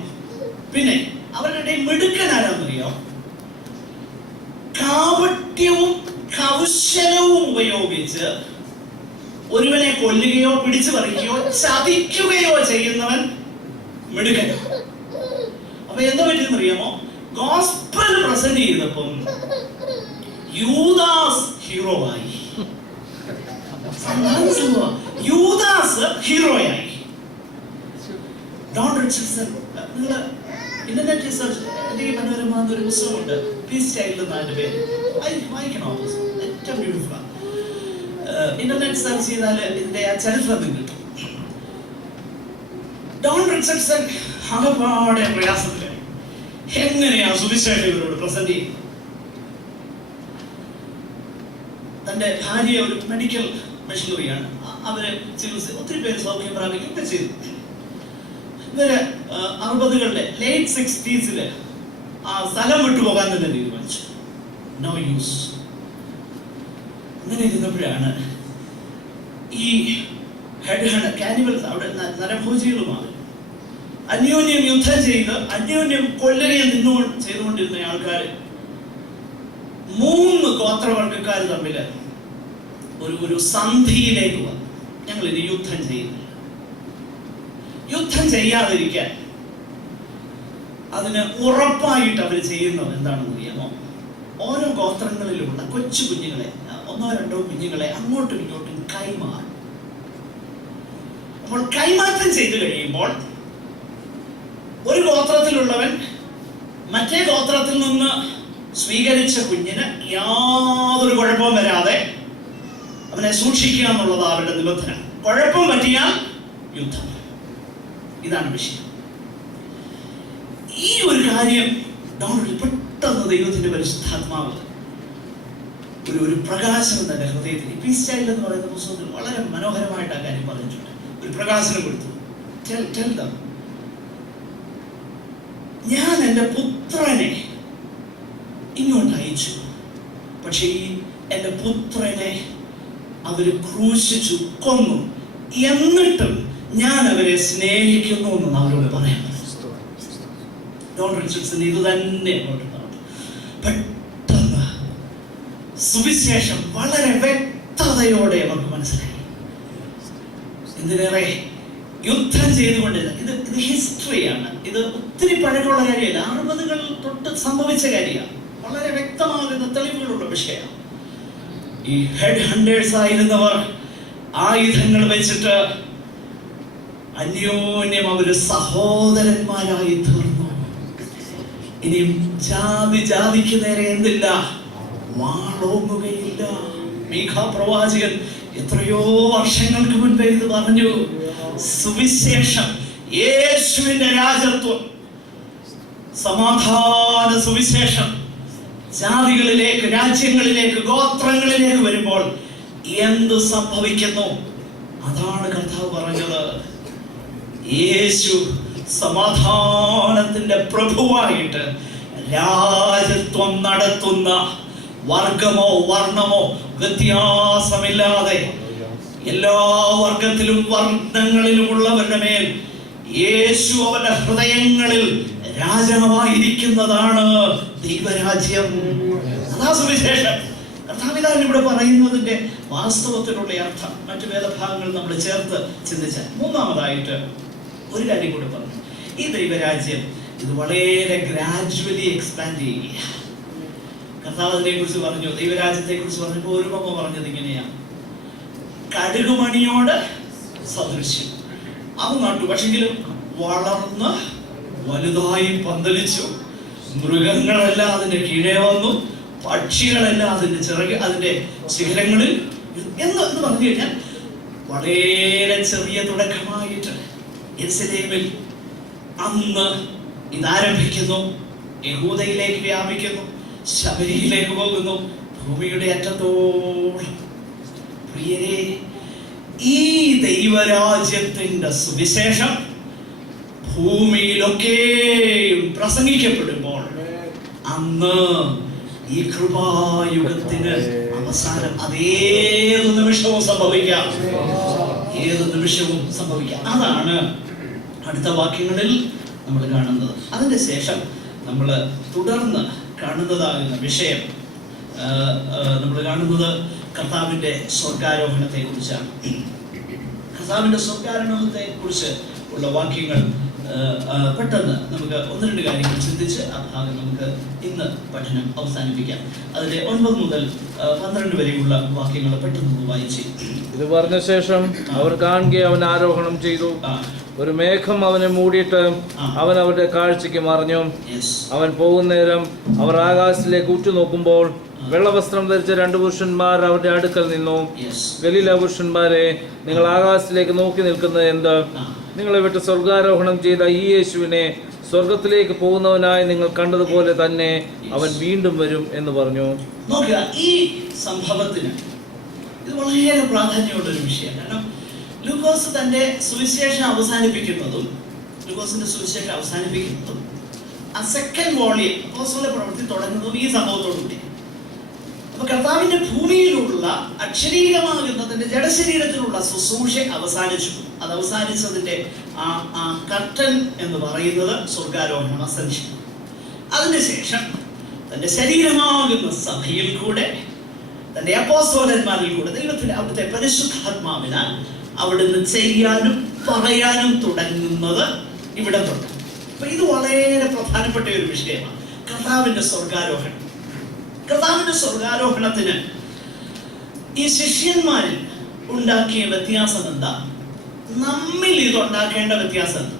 പിന്നെ അവരുടെ ഇടയിൽ മിടുക്കനാരാന്നറിയോ? കാപട്യവും കൗശലവും ഉപയോഗിച്ച് ഒരുവനെ കൊല്ലുകയോ പിടിച്ചു പറിക്കുകയോ ചതിക്കുകയോ ചെയ്യുന്നവൻ മിടുക്കൻ. അപ്പൊ എന്താ പറ്റിയെന്നറിയാമോ? ഗോസ്പൽ പ്രസന്റ് ചെയ്തപ്പം യൂദാസ് ഹീറോയായി. യൂദാസ് ഹീറോയായി. ഡോൺ റിച്ചർഡ്സൺ, നിങ്ങൾ ഇന്റർനെറ്റ് റിസർച്ച് അല്ലെങ്കിൽ മനോരമാകുന്ന ഒരു പുസ്തകമുണ്ട്, പീസ് ചൈൽഡ് എന്നതിന്റെ പേര്. വായിക്കണം ആ പുസ്തകം, ഏറ്റവും ബ്യൂട്ടിഫുൾ ആണ്. ഇന്റർനെറ്റ് സെർച്ച് ചെയ്താൽ ഇതിന്റെ ആ ചരിത്രം കിട്ടും. ഡോൺ റിച്ചർഡ്സൺ അകപാടെ പ്രയാസത്തില് എങ്ങനെയാ സുവിശേഷം ഇവരോട് പ്രസന്റ് ചെയ്യുന്നത്. തന്റെ ഭാര്യ ഒരു മെഡിക്കൽ മെഷീനറിയാണ്, അവര് ചികിത്സ ഒത്തിരി പേര് സൗഖ്യം പ്രാപിക്കുകയൊക്കെ ചെയ്തു. ഇവര് 60കളുടെ ലേറ്റ് 60s ആ സ്ഥലം വിട്ടുപോകാൻ തന്നെ തീരുമാനിച്ചു. No use. അങ്ങനെ ഇരുന്നപ്പോഴാണ് ഈ കാനിബൽസ്, അവിടെ നരഭോജികളുമാണ്, അന്യോന്യം യുദ്ധം ചെയ്ത് അന്യോന്യം കൊല്ലുകയും ചെയ്തുകൊണ്ടിരുന്ന ആൾക്കാർ, 3 ഗോത്രവർഗക്കാർ തമ്മിൽ ഒരു സന്ധിയിലേക്ക് വന്നു. ഞങ്ങൾ ഇത് യുദ്ധം ചെയ്യുന്നില്ല. യുദ്ധം ചെയ്യാതിരിക്കാൻ അതിന് ഉറപ്പായിട്ട് അവർ ചെയ്യുന്നത് എന്താണെന്ന് അറിയാമോ? ഓരോ ഗോത്രങ്ങളിലുമുള്ള കൊച്ചു കുഞ്ഞുങ്ങളെ, 1-2 കുഞ്ഞുങ്ങളെ അങ്ങോട്ടും ഇങ്ങോട്ടും കൈമാറും. അപ്പോൾ കൈമാറ്റം ചെയ്തു കഴിയുമ്പോൾ ഒരു ഗോത്രത്തിലുള്ളവൻ മറ്റേ ഗോത്രത്തിൽ നിന്ന് സ്വീകരിച്ച കുഞ്ഞിന് യാതൊരു കുഴപ്പവും വരാതെ അവനെ സൂക്ഷിക്കുക എന്നുള്ളത് അവരുടെ നിബന്ധന. കുഴപ്പം പറ്റിയാൽ യുദ്ധം. ഇതാണ് വിഷയം. ഈ ഒരു കാര്യം പെട്ടെന്ന് ദൈവത്തിന്റെ പരിശുദ്ധാത്മാവ് ഒരു പ്രകാശനം തന്നെ ഹൃദയത്തിൽ, പീസ് ചൈൽഡ് എന്ന് പറയുന്ന പുസ്തകത്തിൽ വളരെ മനോഹരമായിട്ട് ആ കാര്യം പറഞ്ഞിട്ടുണ്ട്. ഒരു പ്രകാശനം കൊടുത്തു. ഞാൻ എൻ്റെ പുത്രനെ ഇങ്ങോട്ട് അയച്ചു, പക്ഷെ ഈ എൻ്റെ പുത്രനെ അവര് ക്രൂശിച്ചു, കൊന്നു, എന്നിട്ടും ഞാൻ അവരെ സ്നേഹിക്കുന്നു എന്ന് അവരോട് പറയാൻ. ഡോൺ റിച്ചർഡ്സൺ ഇത് തന്നെ പെട്ടെന്ന് സുവിശേഷം വളരെ വ്യക്തതയോടെ അവർക്ക് മനസ്സിലായി. എന്തിനേറെ യുദ്ധം ചെയ്തുകൊണ്ടിരുന്ന ഇത് ഹിസ്റ്ററിയാണ്. ഇത് ഒത്തിരി പഴക്കമുള്ള കാര്യമല്ല, 60കൾ തൊട്ട് സംഭവിച്ച കാര്യമാണ്. വളരെ വ്യക്തമാകുന്ന തെളിവുകളുള്ള വിഷയമാണ്. ഈ ഹെഡ് ഹണ്ടേഴ്സ് ആയിരുന്നവർ ആയുധങ്ങൾ വെച്ചിട്ട് അന്യോന്യം അവര് സഹോദരന്മാരായി തീർന്നു. ഇനിയും ജാതിക്ക് നേരെ എന്തില്ല? വാളോങ്ങുകയില്ല. മീഖാ പ്രവാചകൻ എത്രയോ വർഷങ്ങൾക്ക് മുൻപേ ഇത് പറഞ്ഞു. സുവിശേഷം, യേശുവിന്റെ രാജത്വം, സമാധാന സുവിശേഷം ജാതികളിലേക്ക്, രാജ്യങ്ങളിലേക്ക്, ഗോത്രങ്ങളിലേക്ക് വരുമ്പോൾ എന്ത് സംഭവിക്കുന്നു? അതാണ് കർത്താവ് പറഞ്ഞത്. യേശു സമാധാനത്തിന്റെ പ്രഭുവായിട്ട് രാജത്വം നടത്തുന്ന, വർഗമോ വർണ്ണമോ വ്യത്യാസമില്ലാതെ എല്ലാ വർഗത്തിലും വർണ്ണങ്ങളിലുമുള്ളവരുടെ മേൽ യേശു അവരുടെ ഹൃദയങ്ങളിൽ രാജാവായിരിക്കുന്നതാണ് ദൈവരാജ്യം. അതാ സുവിശേഷം. കർത്താവിതാൻ ഇവിടെ പറയുന്നതിന്റെ വാസ്തവത്തിലുള്ള അർത്ഥം മറ്റു വേദഭാഗങ്ങൾ നമ്മൾ ചേർത്ത് ചിന്തിച്ചാൽ, മൂന്നാമതായിട്ട് ഒരു കാര്യം കൂടി പറഞ്ഞു. ഈ ദൈവരാജ്യം ഇത് വളരെ ഗ്രാജുവലി എക്സ്പാൻഡ് ചെയ്യുക. കർത്താവ് അതിനെ കുറിച്ച് പറഞ്ഞു, ദൈവരാജ്യത്തെ കുറിച്ച് പറഞ്ഞപ്പോൾ ഒരു ഉപമ പറഞ്ഞത് ഇങ്ങനെയാണ്: കടുകുമണിയോട് സദൃശ്യം. അത് നട്ടു, പക്ഷെങ്കിലും വളർന്ന് വലുതായി പന്തലിച്ചു. മൃഗങ്ങളെല്ലാം അതിന്റെ കീഴേ വന്നു, പക്ഷികളെല്ലാം അതിന്റെ ശിഖരങ്ങളിൽ എന്ന് പറഞ്ഞു കഴിഞ്ഞാൽ വളരെ ചെറിയ തുടക്കമായിട്ട് യെരുശലേമിൽ അന്ന് ഇതാരംഭിക്കുന്നു. യഹൂദയിലേക്ക് വ്യാപിക്കുന്നു, ശബരിയിലേക്ക് പോകുന്നു, ഭൂമിയുടെ അറ്റത്തോളം. പ്രിയരെ, ഈ ദൈവരാജ്യത്തിന്റെ സുവിശേഷം ഭൂമിയിലൊക്കെയും പ്രസംഗിക്കപ്പെടുമ്പോൾ അന്ന് ഈ കൃപായുഗത്തിന് അവസാനം അതേത് നിമിഷവും സംഭവിക്കാം. ഏത് നിമിഷവും സംഭവിക്കാം. അതാണ് അടുത്ത വാക്യങ്ങളിൽ നമ്മൾ കാണുന്നത്. അതിന്റെ ശേഷം നമ്മൾ തുടർന്ന് കാണുന്നതാകുന്ന വിഷയം, നമ്മൾ കാണുന്നത് കർത്താവിന്റെ സ്വർഗാരോഹണത്തെ കുറിച്ചാണ്. കർത്താവിന്റെ സ്വർഗാരോഹണത്തെ കുറിച്ച് ഉള്ള വാക്യങ്ങൾ പെട്ടെന്ന് നമുക്ക് ഒന്ന് രണ്ട് കാര്യങ്ങൾ ചിന്തിച്ച് ആ ഭാഗം നമുക്ക് ഇന്ന് പഠനം അവസാനിപ്പിക്കാം. അതിലെ 9 മുതൽ 12 വരെയുള്ള വാക്യങ്ങൾ പെട്ടെന്ന് വായിച്ച്. ഇത് പറഞ്ഞ ശേഷം അവർ കാണുകയും അവൻ ആരോഹണം ചെയ്തു. ഒരു മേഘം അവനെ മൂടിയിട്ട് അവൻ അവരുടെ കാഴ്ചയ്ക്ക് മറഞ്ഞു. അവൻ പോകുന്നേരം അവർ ആകാശത്തിലേക്ക് ഉറ്റുനോക്കുമ്പോൾ വെള്ളവസ്ത്രം ധരിച്ച 2 പുരുഷന്മാർ അവരുടെ അടുക്കൽ നിന്നു. ഗലീല പുരുഷന്മാരെ, നിങ്ങൾ ആകാശത്തിലേക്ക് നോക്കി നിൽക്കുന്നത് എന്ത്? നിങ്ങളെ വിട്ട് സ്വർഗാരോഹണം ചെയ്ത ഈ യേശുവിനെ സ്വർഗത്തിലേക്ക് പോകുന്നവനായി നിങ്ങൾ കണ്ടതുപോലെ തന്നെ അവൻ വീണ്ടും വരും എന്ന് പറഞ്ഞു. നോക്കുക, ഈ സംഭവത്തിന് ഇത് വളരെ പ്രാധാന്യമുള്ള ഒരു വിഷയമാണ്. കാരണം ലൂക്കോസ് തന്റെ സുവിശേഷം അവസാനിപ്പിക്കുന്നതും ആ സെക്കൻഡ് വോളിയം അപ്പോസ്തലരുടെ പ്രവൃത്തി തുടങ്ങുന്നതും ഈ സംഭവത്തോടുകൂടി. അപ്പൊ കർത്താവിന്റെ ഭൂമിയിലുള്ള അക്ഷരീകമാകുന്ന തന്റെ ജഡശരീരത്തിലുള്ള ശുശ്രൂഷ അവസാനിച്ചു. അത് അവസാനിച്ചതിന്റെ ആ കർട്ടൻ എന്ന് പറയുന്നത് സ്വർഗാരോഹണം, അസെൻഷൻ. അതിനുശേഷം തന്റെ ശരീരമാകുന്ന സഭയിൽ കൂടെ, തന്റെ അപ്പോസ്തലന്മാരിൽ കൂടെ ദൈവത്തിന്റെ അവിടുത്തെ പരിശുദ്ധാത്മാവിനാൽ അവിടുന്ന് ചെയ്യാനും പറയാനും തുടങ്ങുന്നത് ഇവിടെ തൊട്ട്. അപ്പൊ ഇത് വളരെ പ്രധാനപ്പെട്ട ഒരു വിഷയമാണ്. കർത്താവിന്റെ സ്വർഗാരോഹണം. കർത്താവിന്റെ സ്വർഗാരോഹണത്തിന് ഈ ശിഷ്യന്മാരിൽ ഉണ്ടാക്കിയ വ്യത്യാസം എന്താ? നമ്മിൽ ഇതുണ്ടാക്കേണ്ട വ്യത്യാസം എന്താ?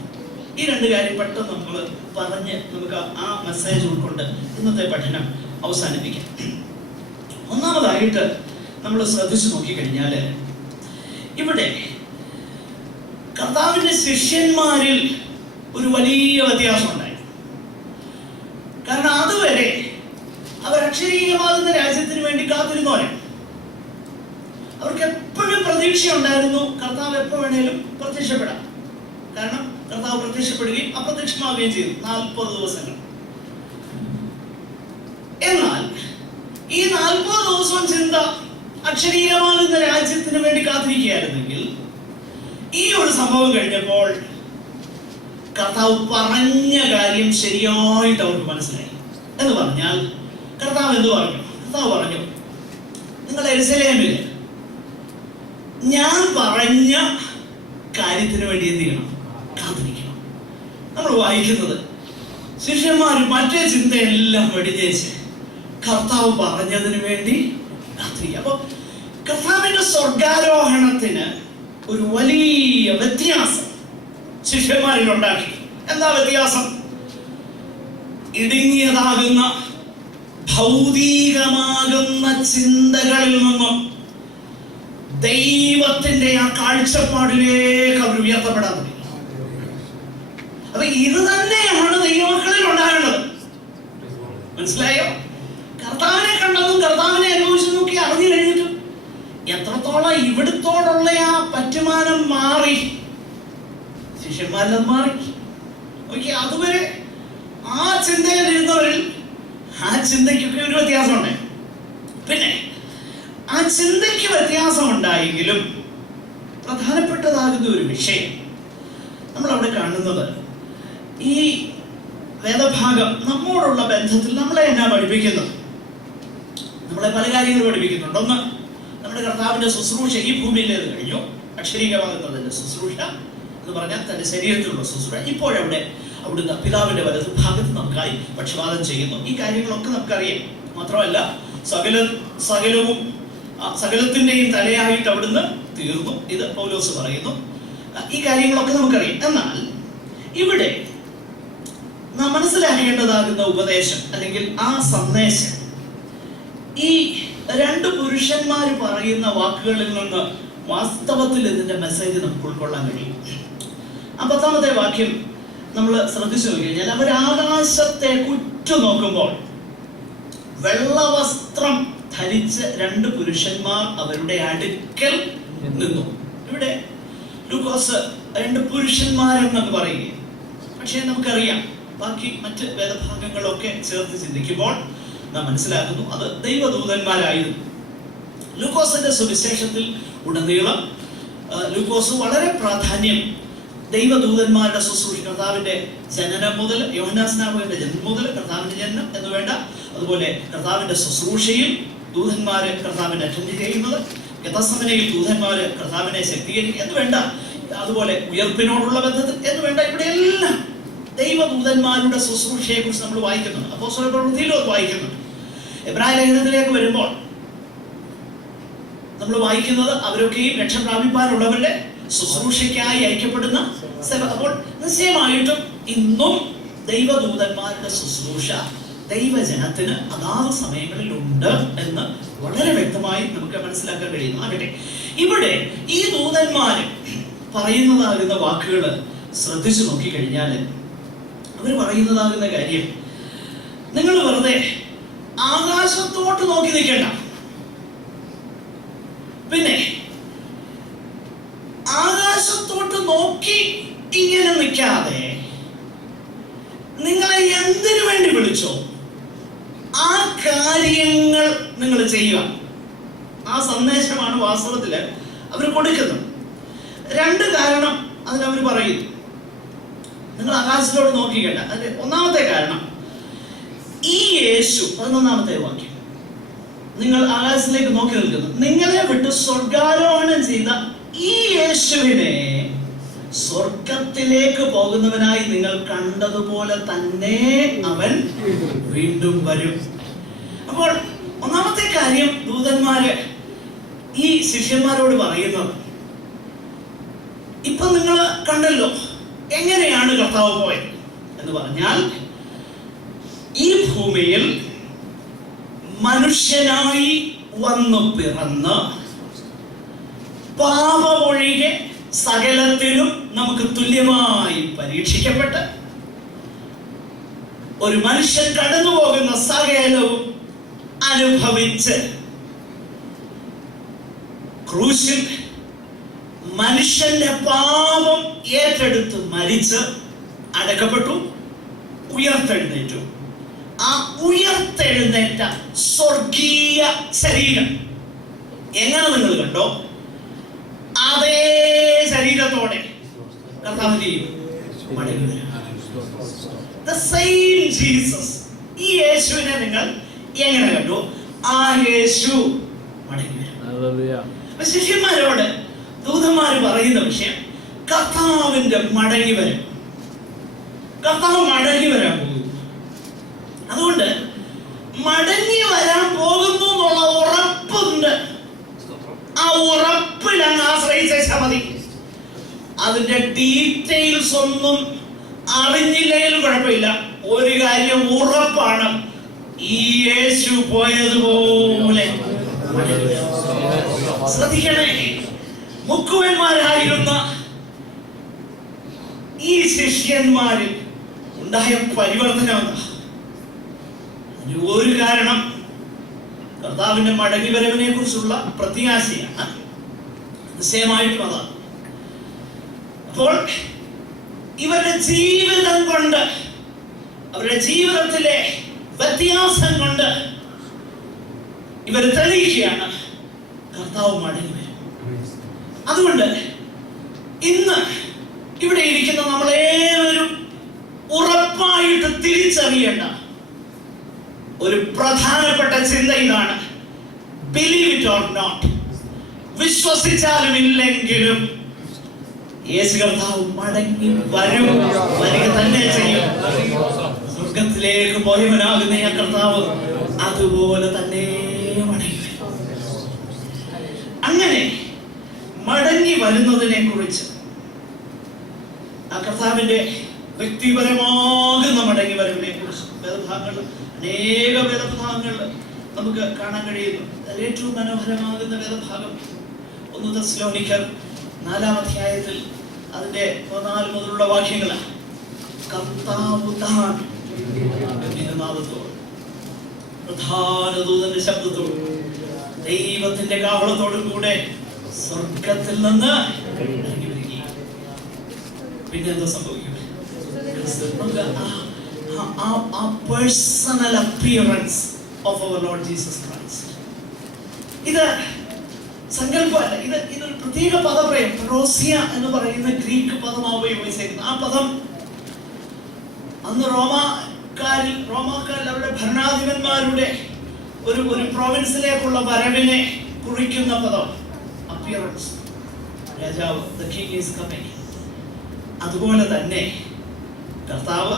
ഈ 2 കാര്യം പെട്ടെന്ന് നമ്മൾ പറഞ്ഞ് നമുക്ക് ആ മെസ്സേജ് ഉൾക്കൊണ്ട് ഇന്നത്തെ പഠനം അവസാനിപ്പിക്കാം. ഒന്നാമതായിട്ട് നമ്മൾ ശ്രദ്ധിച്ചു നോക്കിക്കഴിഞ്ഞാൽ ഇവിടെ കർത്താവിന്റെ ശിഷ്യന്മാരിൽ ഒരു വലിയ വ്യത്യാസം ഉണ്ടായി. കാരണം അതുവരെ അവർ അക്ഷരീയമാകുന്ന രാജ്യത്തിന് വേണ്ടി കാത്തിരുന്നവരാണ്. അവർക്ക് എപ്പോഴും പ്രതീക്ഷയുണ്ടായിരുന്നു കർത്താവ് എപ്പോൾ വേണേലും പ്രത്യക്ഷപ്പെടാം. കാരണം കർത്താവ് പ്രത്യക്ഷപ്പെടുകയും അപ്രത്യക്ഷമാവുകയും ചെയ്തു 40 ദിവസങ്ങൾ. എന്നാൽ ഈ 40 ദിവസവും ചിന്ത അക്ഷരീയമാകുന്ന രാജ്യത്തിന് വേണ്ടി കാത്തിരിക്കുകയായിരുന്നെങ്കിൽ ഈ ഒരു സംഭവം കഴിഞ്ഞപ്പോൾ കർത്താവ് പറഞ്ഞ കാര്യം ശരിയായിട്ട് അവർക്ക് മനസ്സിലായി. എന്ന് പറഞ്ഞാൽ കർത്താവ് എന്ത് പറഞ്ഞു? കർത്താവ് പറഞ്ഞു, നിങ്ങൾ യെരുശലേമിൽ ഞാൻ പറഞ്ഞ കാര്യത്തിന് വേണ്ടി എന്ത് ചെയ്യണം? കാത്തിരിക്കണം. നമ്മൾ വായിക്കുന്നത് ശിഷ്യന്മാർ മറ്റേ ചിന്തയെല്ലാം വെടിഞ്ഞേച്ച് കർത്താവ് പറഞ്ഞതിന് വേണ്ടി കാത്തിരിക്കുക. അപ്പൊ കർത്താവിന്റെ സ്വർഗാരോഹണത്തിന് ഒരു വലിയ വ്യത്യാസം ശിഷ്യന്മാരിൽ ഉണ്ടാക്കി. എന്താ വ്യത്യാസം? ഇടുങ്ങിയതാകുന്ന ഭൗതികമാകുന്ന ചിന്തകളിൽ നിന്നും ദൈവത്തിന്റെ ആ കാഴ്ചപ്പാടിലേക്ക് അവർ ഉയർത്തപ്പെടാൻ തുടങ്ങി. അപ്പൊ ഇത് തന്നെയാണ് ദൈവമക്കളിൽ ഉണ്ടാകേണ്ടത്. മനസ്സിലായോ? കർത്താവിനെ കണ്ടതും കർത്താവിനെ അനുഭവിച്ചു നോക്കി അറിഞ്ഞു കഴിഞ്ഞിട്ടും എത്രത്തോളം ഇവിടുത്തോടുള്ള ആ പറ്റുമാനം മാറി. ശിഷ്യന്മാരെല്ലാം മാറി. ഓക്കെ, അതുവരെ ആ ചിന്തയിൽ ഇരുന്നവരിൽ ആ ചിന്തയ്ക്കൊക്കെ ഒരു വ്യത്യാസമുണ്ട്. പിന്നെ ആ ചിന്തയ്ക്ക് വ്യത്യാസം ഉണ്ടായെങ്കിലും പ്രധാനപ്പെട്ടതാകുന്ന ഒരു വിഷയം നമ്മൾ അവിടെ കാണുന്നത്, ഈ വേദഭാഗം നമ്മോടുള്ള ബന്ധത്തിൽ നമ്മളെ എന്നാ പഠിപ്പിക്കുന്നത്? നമ്മളെ പല കാര്യങ്ങൾ പഠിപ്പിക്കുന്നുണ്ട്. ഒന്ന്, നമ്മുടെ കർത്താവിന്റെ ശുശ്രൂഷ ഈ ഭൂമിയിലേത് കഴിഞ്ഞു. അക്ഷരീകമാകുന്നതിന്റെ ശുശ്രൂഷ എന്ന് പറഞ്ഞാൽ തന്റെ ശരീരത്തിലുള്ള ശുശ്രൂഷ ഇപ്പോഴവിടെ അവിടുന്ന് പിതാവിന്റെ വലതു ഭാഗത്ത് നമുക്കായി പക്ഷപാതം ചെയ്യുന്നു. ഈ കാര്യങ്ങളൊക്കെ നമുക്കറിയാം. മാത്രമല്ല സകലത്തിന്റെയും തലയായിട്ട് അവിടുന്ന് തീർന്നു. ഇത് പൗലോസ് പറയുന്നു. ഈ കാര്യങ്ങളൊക്കെ നമുക്കറിയാം. എന്നാൽ ഇവിടെ നാം മനസ്സിലാക്കേണ്ടതാകുന്ന ഉപദേശം അല്ലെങ്കിൽ ആ സന്ദേശം ഈ 2 പുരുഷന്മാർ പറയുന്ന വാക്കുകളിൽ നിന്ന് വാസ്തവത്തിൽ ഇതിന്റെ മെസ്സേജ് നമുക്ക് ഉൾക്കൊള്ളാൻ കഴിയും. ആ 10ാമത്തെ വാക്യം നമ്മൾ ശ്രദ്ധിച്ചു നോക്കി കഴിഞ്ഞാൽ, അവർ ആകാശത്തെ ഉറ്റുനോക്കുമ്പോൾ വെള്ളവസ്ത്രം ധരിച്ച 2 പുരുഷന്മാർ അവരുടെ അടുക്കൽ നിന്നു. ഇവിടെ ലൂക്കോസ് 2 പുരുഷന്മാരെന്നൊക്കെ പറയുകയും, പക്ഷേ നമുക്കറിയാം ബാക്കി മറ്റ് വേദഭാഗങ്ങളൊക്കെ ചേർത്ത് ചിന്തിക്കുമ്പോൾ നാം മനസ്സിലാക്കുന്നു അത് ദൈവദൂതന്മാരായിരുന്നു. ലൂക്കോസിന്റെ സുവിശേഷത്തിൽ ഉടനീളം ലൂക്കോസ് വളരെ പ്രാധാന്യം ദൈവദൂതന്മാരുടെ ശുശ്രൂഷ, കർത്താവിന്റെ ജനനം മുതൽ, യോഹന്നാസ്നാപകന്റെ ജനനം മുതൽ കർത്താവിന്റെ ജനനം എന്ന് വേണ്ട, അതുപോലെ കർത്താവിന്റെ ശുശ്രൂഷയിൽ ദൂതന്മാര് കർത്താവിനെ അറ്റൻഡ് ചെയ്യുന്നത്, ഗതസമനയിൽ ദൂതന്മാര് കർത്താവിനെ ശക്തീകരിക്കുക എന്ന് വേണ്ട അതുപോലെ ഉയർപ്പിനോടുള്ള ബന്ധത്തിൽ എന്ന് വേണ്ട ഇവിടെ എല്ലാം ദൈവദൂതന്മാരുടെ ശുശ്രൂഷയെ കുറിച്ച് നമ്മൾ വായിക്കുന്നുണ്ട്. അപ്പോസ്തല പ്രവൃത്തിയിലും അത് വായിക്കുന്നുണ്ട്. എബ്രായ ലേഖനത്തിലേക്ക് വരുമ്പോൾ നമ്മൾ വായിക്കുന്നത് അവരൊക്കെയും രക്ഷ പ്രാപിപ്പാനുള്ളവരുടെ ശുശ്രൂഷയ്ക്കായി അയക്കപ്പെടുന്ന സേവ. അപ്പോൾ നിശ്ചയമായിട്ടും ഇന്നും ദൈവദൂതന്മാരുടെ ശുശ്രൂഷ ദൈവജനത്തിന് അതാത് സമയങ്ങളിൽ ഉണ്ട് എന്ന് വളരെ വ്യക്തമായി നമുക്ക് മനസ്സിലാക്കാൻ കഴിയുന്നു. ആകട്ടെ, ഇവിടെ ഈ ദൂതന്മാര് പറയുന്നതാകുന്ന വാക്കുകൾ ശ്രദ്ധിച്ചു നോക്കിക്കഴിഞ്ഞാൽ അവർ പറയുന്നതാകുന്ന കാര്യം, നിങ്ങൾ വെറുതെ ആകാശത്തോട്ട് നോക്കി നിൽക്കണ്ട, പിന്നെ ആകാശത്തോട്ട് നോക്കി ഇങ്ങനെ നിൽക്കാതെ നിങ്ങളെ എന്തിനു വേണ്ടി വിളിച്ചോ ആ കാര്യങ്ങൾ നിങ്ങൾ ചെയ്യുക. ആ സന്ദേശമാണ് വാസ്തവത്തിൽ അവർ കൊടുക്കുന്നത്. രണ്ട് കാരണം അതിനവർ പറയുന്നു. നിങ്ങൾ ആകാശത്തോട് നോക്കിക്കണ്ട. അതിന്റെ ഒന്നാമത്തെ കാരണം, ഈ യേശു 11-ാമത്തെ വാക്യം, നിങ്ങൾ ആകാശത്തിലേക്ക് നോക്കി നിൽക്കുന്നു, നിങ്ങളെ വിട്ട് സ്വർഗാരോഹണം ചെയ്ത ഈ യേശുവിനെ സ്വർഗത്തിലേക്ക് പോകുന്നവനായി നിങ്ങൾ കണ്ടതുപോലെ തന്നെ അവൻ വീണ്ടും വരും. അപ്പോൾ ഒന്നാമത്തെ കാര്യം ദൂതന്മാര് ഈ ശിഷ്യന്മാരോട് പറയുന്നത്, ഇപ്പൊ നിങ്ങൾ കണ്ടല്ലോ എങ്ങനെയാണ് കർത്താവ് പോയത് എന്ന് പറഞ്ഞാൽ, ഈ ഭൂമിയിൽ മനുഷ്യനായി വന്നു പിറന്ന് പാപമൊഴികെ സകലത്തിലും നമുക്ക് തുല്യമായി പരീക്ഷിക്കപ്പെട്ട് ഒരു മനുഷ്യൻ കടന്നു പോകുന്ന സകലവും അനുഭവിച്ച് ക്രൂശിൽ മനുഷ്യന്റെ പാപം ഏറ്റെടുത്ത് മരിച്ച് അടക്കപ്പെട്ടു, ഉയർത്തെഴുന്നേറ്റു. ആ ഉയർത്തെഴുന്നേറ്റ സ്വർഗീയ ശരീരം എങ്ങനെ നിങ്ങൾ കണ്ടോ അതേ ശരീരത്തോടെ കർത്താവ് മടങ്ങി വരും. The same Jesus. ഈ യേശുവിനെ നിങ്ങൾ എങ്ങനെ കണ്ടു ആ യേശു മടങ്ങി വരും. ശിഷ്യന്മാരോട് ദൂതന്മാര് പറയുന്ന വിഷയം കർത്താവിന്റെ മടങ്ങി വരും. കർത്താവ് മടങ്ങി വരാൻ പോകുന്നു. അതുകൊണ്ട് മടങ്ങി വരാൻ പോകുന്നു എന്നുള്ള ഉറപ്പുണ്ട്. ആ ഉറപ്പിൽ അങ്ങ് ആശ്രയിച്ചാൽ മതി. അതിന്റെ ഡീറ്റെയിൽസ് ഒന്നും അറിഞ്ഞില്ലെങ്കിലും കുഴപ്പമില്ല. ഒരു കാര്യം ഉറപ്പാണ്, ഈ യേശു പോയതുപോലെ. ശ്രദ്ധിക്കണേ, മുക്കുവന്മാരായിരുന്ന ഈ ശിഷ്യന്മാരിൽ ഉണ്ടായ പരിവർത്തനം ഒരു കാരണം കർത്താവിന്റെ മടങ്ങിവരവിനെ കുറിച്ചുള്ള പ്രത്യാശയാണ്. നിശ്ചയമായിട്ടും അതാണ്. അപ്പോൾ ഇവരുടെ ജീവിതം കൊണ്ട്, അവരുടെ ജീവിതത്തിലെ വ്യത്യാസം കൊണ്ട് ഇവർ തെളിയിക്കുകയാണ് കർത്താവ് മടങ്ങി വരും. അതുകൊണ്ട് ഇന്ന് ഇവിടെ ഇരിക്കുന്ന നമ്മളേവരും ഉറപ്പായിട്ട് തിരിച്ചറിയേണ്ട ഒരു പ്രധാനപ്പെട്ട ചിന്ത ഇതാണ്: ബിലീവ് ഇറ്റ് ഓർ നോട്ട്, വിശ്വസിച്ചാലും ഇല്ലെങ്കിലും യേശു കർത്താവ് മടങ്ങി വരും, വരിക തന്നെ ചെയ്യും. സ്വർഗത്തിലേക്ക് പോയവനാകുന്ന ആ കർത്താവ് അതുപോലെ തന്നെ മടങ്ങി വരും. അങ്ങനെ മടങ്ങി വരുന്നതിനെ കുറിച്ച് ആ കർത്താവിന്റെ വ്യക്തിപരമാകുന്ന മടങ്ങി വരവിനെ കുറിച്ച് വേദഭാഗങ്ങൾ, അനേക വേദഭാഗങ്ങൾ നമുക്ക് കാണാൻ കഴിയുന്നു. ഏറ്റവും മനോഹരമാകുന്ന വേദഭാഗം 1 തെസ്സലോനിക്കർ 4-ാം അധ്യായത്തിൽ അതിന്റെ 14 മുതലുള്ള വാക്യങ്ങളാണ്. കർത്താവ് താൻ നാദത്തോട്, പ്രധാന ദൂതന്റെ ശബ്ദത്തോട്, ദൈവത്തിന്റെ കാഹളത്തോടും കൂടെ സ്വർഗത്തിൽ നിന്ന് ഇറങ്ങി വരികയാണ്. പിന്നെ എന്താ സംഭവിക്കും? A personal appearance of our Lord Jesus Christ. ഇത് സങ്കല്പമല്ല, ഇതൊരു പ്രത്യേക പദപ്രയം. റോസിയ എന്ന് പറയുന്ന ഗ്രീക്ക് പദമാണ് ഉപയോഗിച്ചിരിക്കുന്നത്. ആ പദം അന്ന് റോമാക്കാരിൽ അവരുടെ ഭരണാധിപന്മാരുടെ ഒരു പ്രോവിൻസിലേക്കുള്ള വരവിനെ കുറിക്കുന്ന പദം അപ്പിയറൻസ്. രാജാവ്, the king is coming. അതുപോലെ തന്നെ കർത്താവ്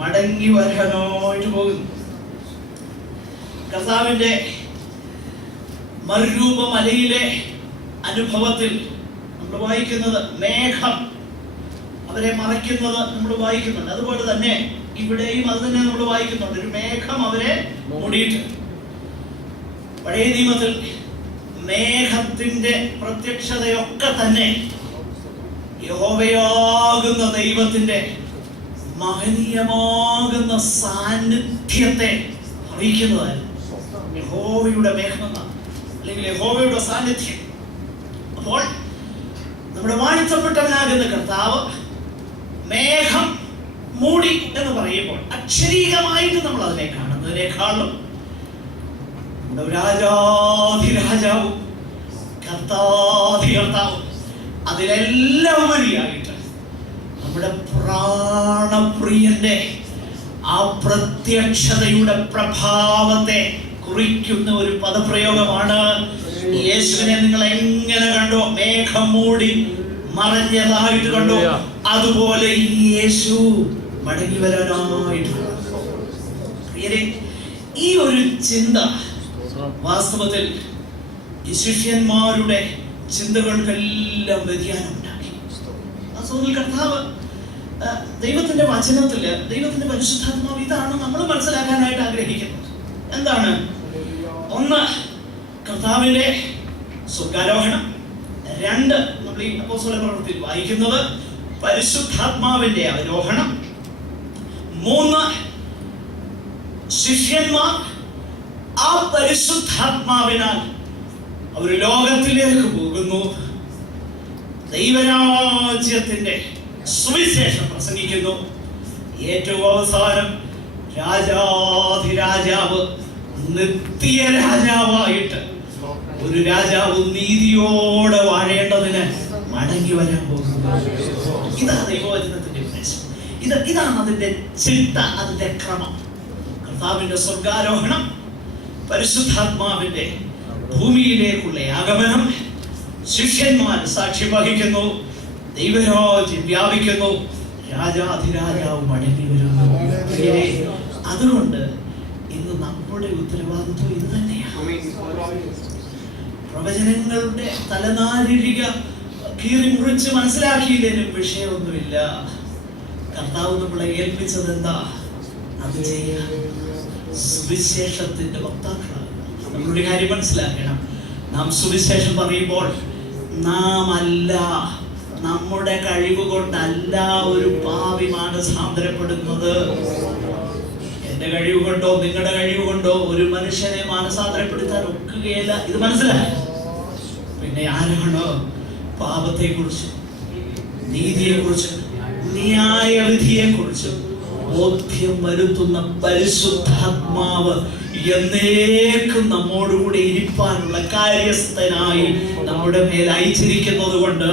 മടങ്ങി വരാനായിട്ട് പോകുന്നു. കർത്താവിന്റെ മറുരൂപ മലയിലെ അനുഭവത്തിൽ നമ്മൾ വായിക്കുന്നത് മേഘം അവരെ മറയ്ക്കുന്നത് നമ്മൾ വായിക്കുന്നുണ്ട്. അതുപോലെ തന്നെ ഇവിടെയും അത് തന്നെ നമ്മൾ വായിക്കുന്നുണ്ട്, ഒരു മേഘം അവരെ മൂടിയിട്ട്. പഴയ നിയമത്തിൽ മേഘത്തിന്റെ പ്രത്യക്ഷതയൊക്കെ തന്നെ യഹോവയാകുന്ന ദൈവത്തിന്റെ മഹനീയമാകുന്ന സാന്നിധ്യത്തെ അറിയിക്കുന്നതായിരുന്നു. യഹോവയുടെ മേഘമെന്ന അല്ലെങ്കിൽ യഹോവയുടെ സാന്നിധ്യം. അപ്പോൾ നമ്മുടെ വാഴ്ത്തപ്പെട്ടവനാകുന്ന കർത്താവ് മേഘം മൂടി എന്ന് പറയുമ്പോൾ അക്ഷരീകമായിട്ട് നമ്മൾ അതിനെ കാണുന്നതിനേക്കാളും നമ്മുടെ രാജാധിരാജാവും കർത്താധികർത്താവും അതിലെല്ലാം ഉപരിയായിട്ട് നമ്മുടെ പ്രാണപ്രിയന്റെ ആ പ്രത്യക്ഷതയുടെ പ്രഭാവത്തെ കുറിക്കുന്ന ഒരു പദപ്രയോഗമാണ്. യേശുവിനെ നിങ്ങൾ എങ്ങനെ കണ്ടോ, മേഘം മൂടി മറഞ്ഞതായിട്ട് കണ്ടോ, അതുപോലെ യേശു മടങ്ങി വരാനായിട്ട്. ഈ ഒരു ചിന്ത വാസ്തവത്തിൽ ഈ ശിഷ്യന്മാരുടെ ചിന്തകൾക്കെല്ലാം വ്യതിയാനം ഉണ്ടാക്കി. കർത്താവ് ദൈവത്തിന്റെ വചനത്തില് ദൈവത്തിന്റെ പരിശുദ്ധാത്മാവ് ഇതാണ് നമ്മൾ മനസ്സിലാക്കാനായിട്ട് ആഗ്രഹിക്കുന്നത്. എന്താണ്? ഒന്ന്, കർത്താവിന്റെ സ്വർഗ്ഗാരോഹണം. രണ്ട്, നമ്മൾ ഈ അപ്പോസ്തല പ്രവൃത്തിയിൽ വായിക്കുന്നത് പരിശുദ്ധാത്മാവിന്റെ അവരോഹണം. മൂന്ന്, ശിഷ്യന്മാർ ആ പരിശുദ്ധാത്മാവിനാൽ അവർ ലോകത്തിലേക്ക് പോകുന്നു, ദൈവരാജ്യത്തിന്റെ സുവിശേഷം പ്രസംഗിക്കുന്നു. ഏറ്റവും അവസാനം രാജാധിരാജാവ് നിത്യ രാജാവായിട്ട് ഒരു രാജാവ് നീതിയോടെ വാഴേണ്ടതിന് മടങ്ങി വരാൻ പോകുന്നു. ഇതാണ് ദൈവവചനത്തിന്റെ ഉദ്ദേശം. ഇതാണ് അതിന്റെ ചിട്ട, അതിന്റെ ക്രമം. കർത്താവിന്റെ സ്വർഗ്ഗാരോഹണം, പരിശുദ്ധാത്മാവിന്റെ ഭൂമിയിലേക്കുള്ള ആഗമനം, ശിഷ്യന്മാർ സാക്ഷ്യം വഹിക്കുന്നു, ദൈവരാജ്യം വ്യാപിക്കുന്നു, രാജാധിരാജാവ് മടങ്ങി വരുന്നു. അതുകൊണ്ട് ഇന്ന് നമ്മുടെ ഉത്തരവാദിത്വം ഇത് തന്നെയാണ്. പ്രവചനങ്ങളുടെ തലനാരിഴിക കീറി മുറിച്ച് മനസ്സിലാക്കിയില്ലേലും വിഷയമൊന്നുമില്ല. കർത്താവ് നമ്മളെ ഏൽപ്പിച്ചത് എന്താ? അത് ചെയ്യാൻ സുവിശേഷത്തിന്റെ വക്താക്കളാണ്. നമ്മളൊരു കാര്യം മനസ്സിലാക്കണം, നാം സുവിശേഷം പറയുമ്പോൾ നാം അല്ല, നമ്മുടെ കഴിവ് കൊണ്ടല്ല ഒരു പാപി മാനസാന്തരപ്പെടുന്നത്. എന്റെ കഴിവ് കൊണ്ടോ നിങ്ങളുടെ കഴിവ് കൊണ്ടോ ഒരു മനുഷ്യനെ മാനസാന്തരപ്പെടുത്താൻ ഒക്കുകയില്ല. ഇത് മനസ്സിലായി. പിന്നെ ആരാണ് പാപത്തെ കുറിച്ച്, നീതിയെ കുറിച്ച്, ന്യായവിധിയെ കുറിച്ച് ബോധ്യം വരുത്തുന്ന പരിശുദ്ധാത്മാവ് എന്നേക്കും നമ്മോടുകൂടെ ഇരിപ്പാനുള്ള കാര്യസ്ഥനായി നമ്മുടെ മേൽ അയച്ചിരിക്കുന്നത് കൊണ്ട്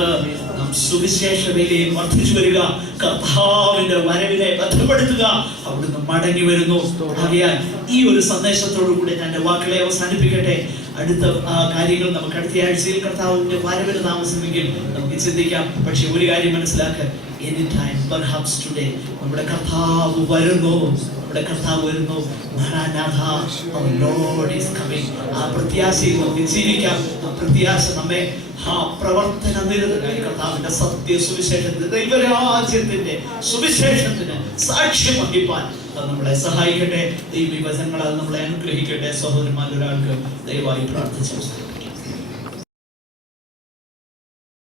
നാം സുവിശേഷ വേലയിൽ വർദ്ധിച്ചു വരിക, കർത്താവിന്റെ വരവിനെ ബന്ധപ്പെടുത്തുക, അവിടുന്ന് മടങ്ങി വരുന്നു. ആകയാൽ ഈ ഒരു സന്ദേശത്തോടു കൂടി ഞാൻ എൻ്റെ വാക്കുകളെ അവസാനിപ്പിക്കട്ടെ. അടുത്ത കാര്യങ്ങൾ നമുക്ക് അടുത്ത ആഴ്ചയിൽ കർത്താവിന്റെ വരവിന് താമസമെങ്കിൽ നമുക്ക് ചിന്തിക്കാം. പക്ഷെ ഒരു കാര്യം മനസ്സിലാക്കുക, എനി ടൈം പെർഹാപ്സ് ടുഡേ നമ്മുടെ കർത്താവ് വരുന്നു, നമ്മുടെ കർത്താവ് വരുന്നു. ആ പ്രത്യാശയിൽ നമുക്ക് ജീവിക്കാം. ആ പ്രത്യാശ നമ്മെ ആ പ്രവർത്തന നിരതനായി കർത്താവിന്റെ സത്യ സുവിശേഷത്തിന്, ദൈവരാജ്യത്തിന്റെ സുവിശേഷത്തിന് സാക്ഷ്യം വഹിപ്പാൻ അത് നമ്മളെ സഹായിക്കട്ടെ. ദൈവ വചനങ്ങളാൽ നമ്മളെ അനുഗ്രഹിക്കട്ടെ. സഹോദരന്മാർ, ഒരാൾക്ക് ദയവായി പ്രാർത്ഥിച്ചു.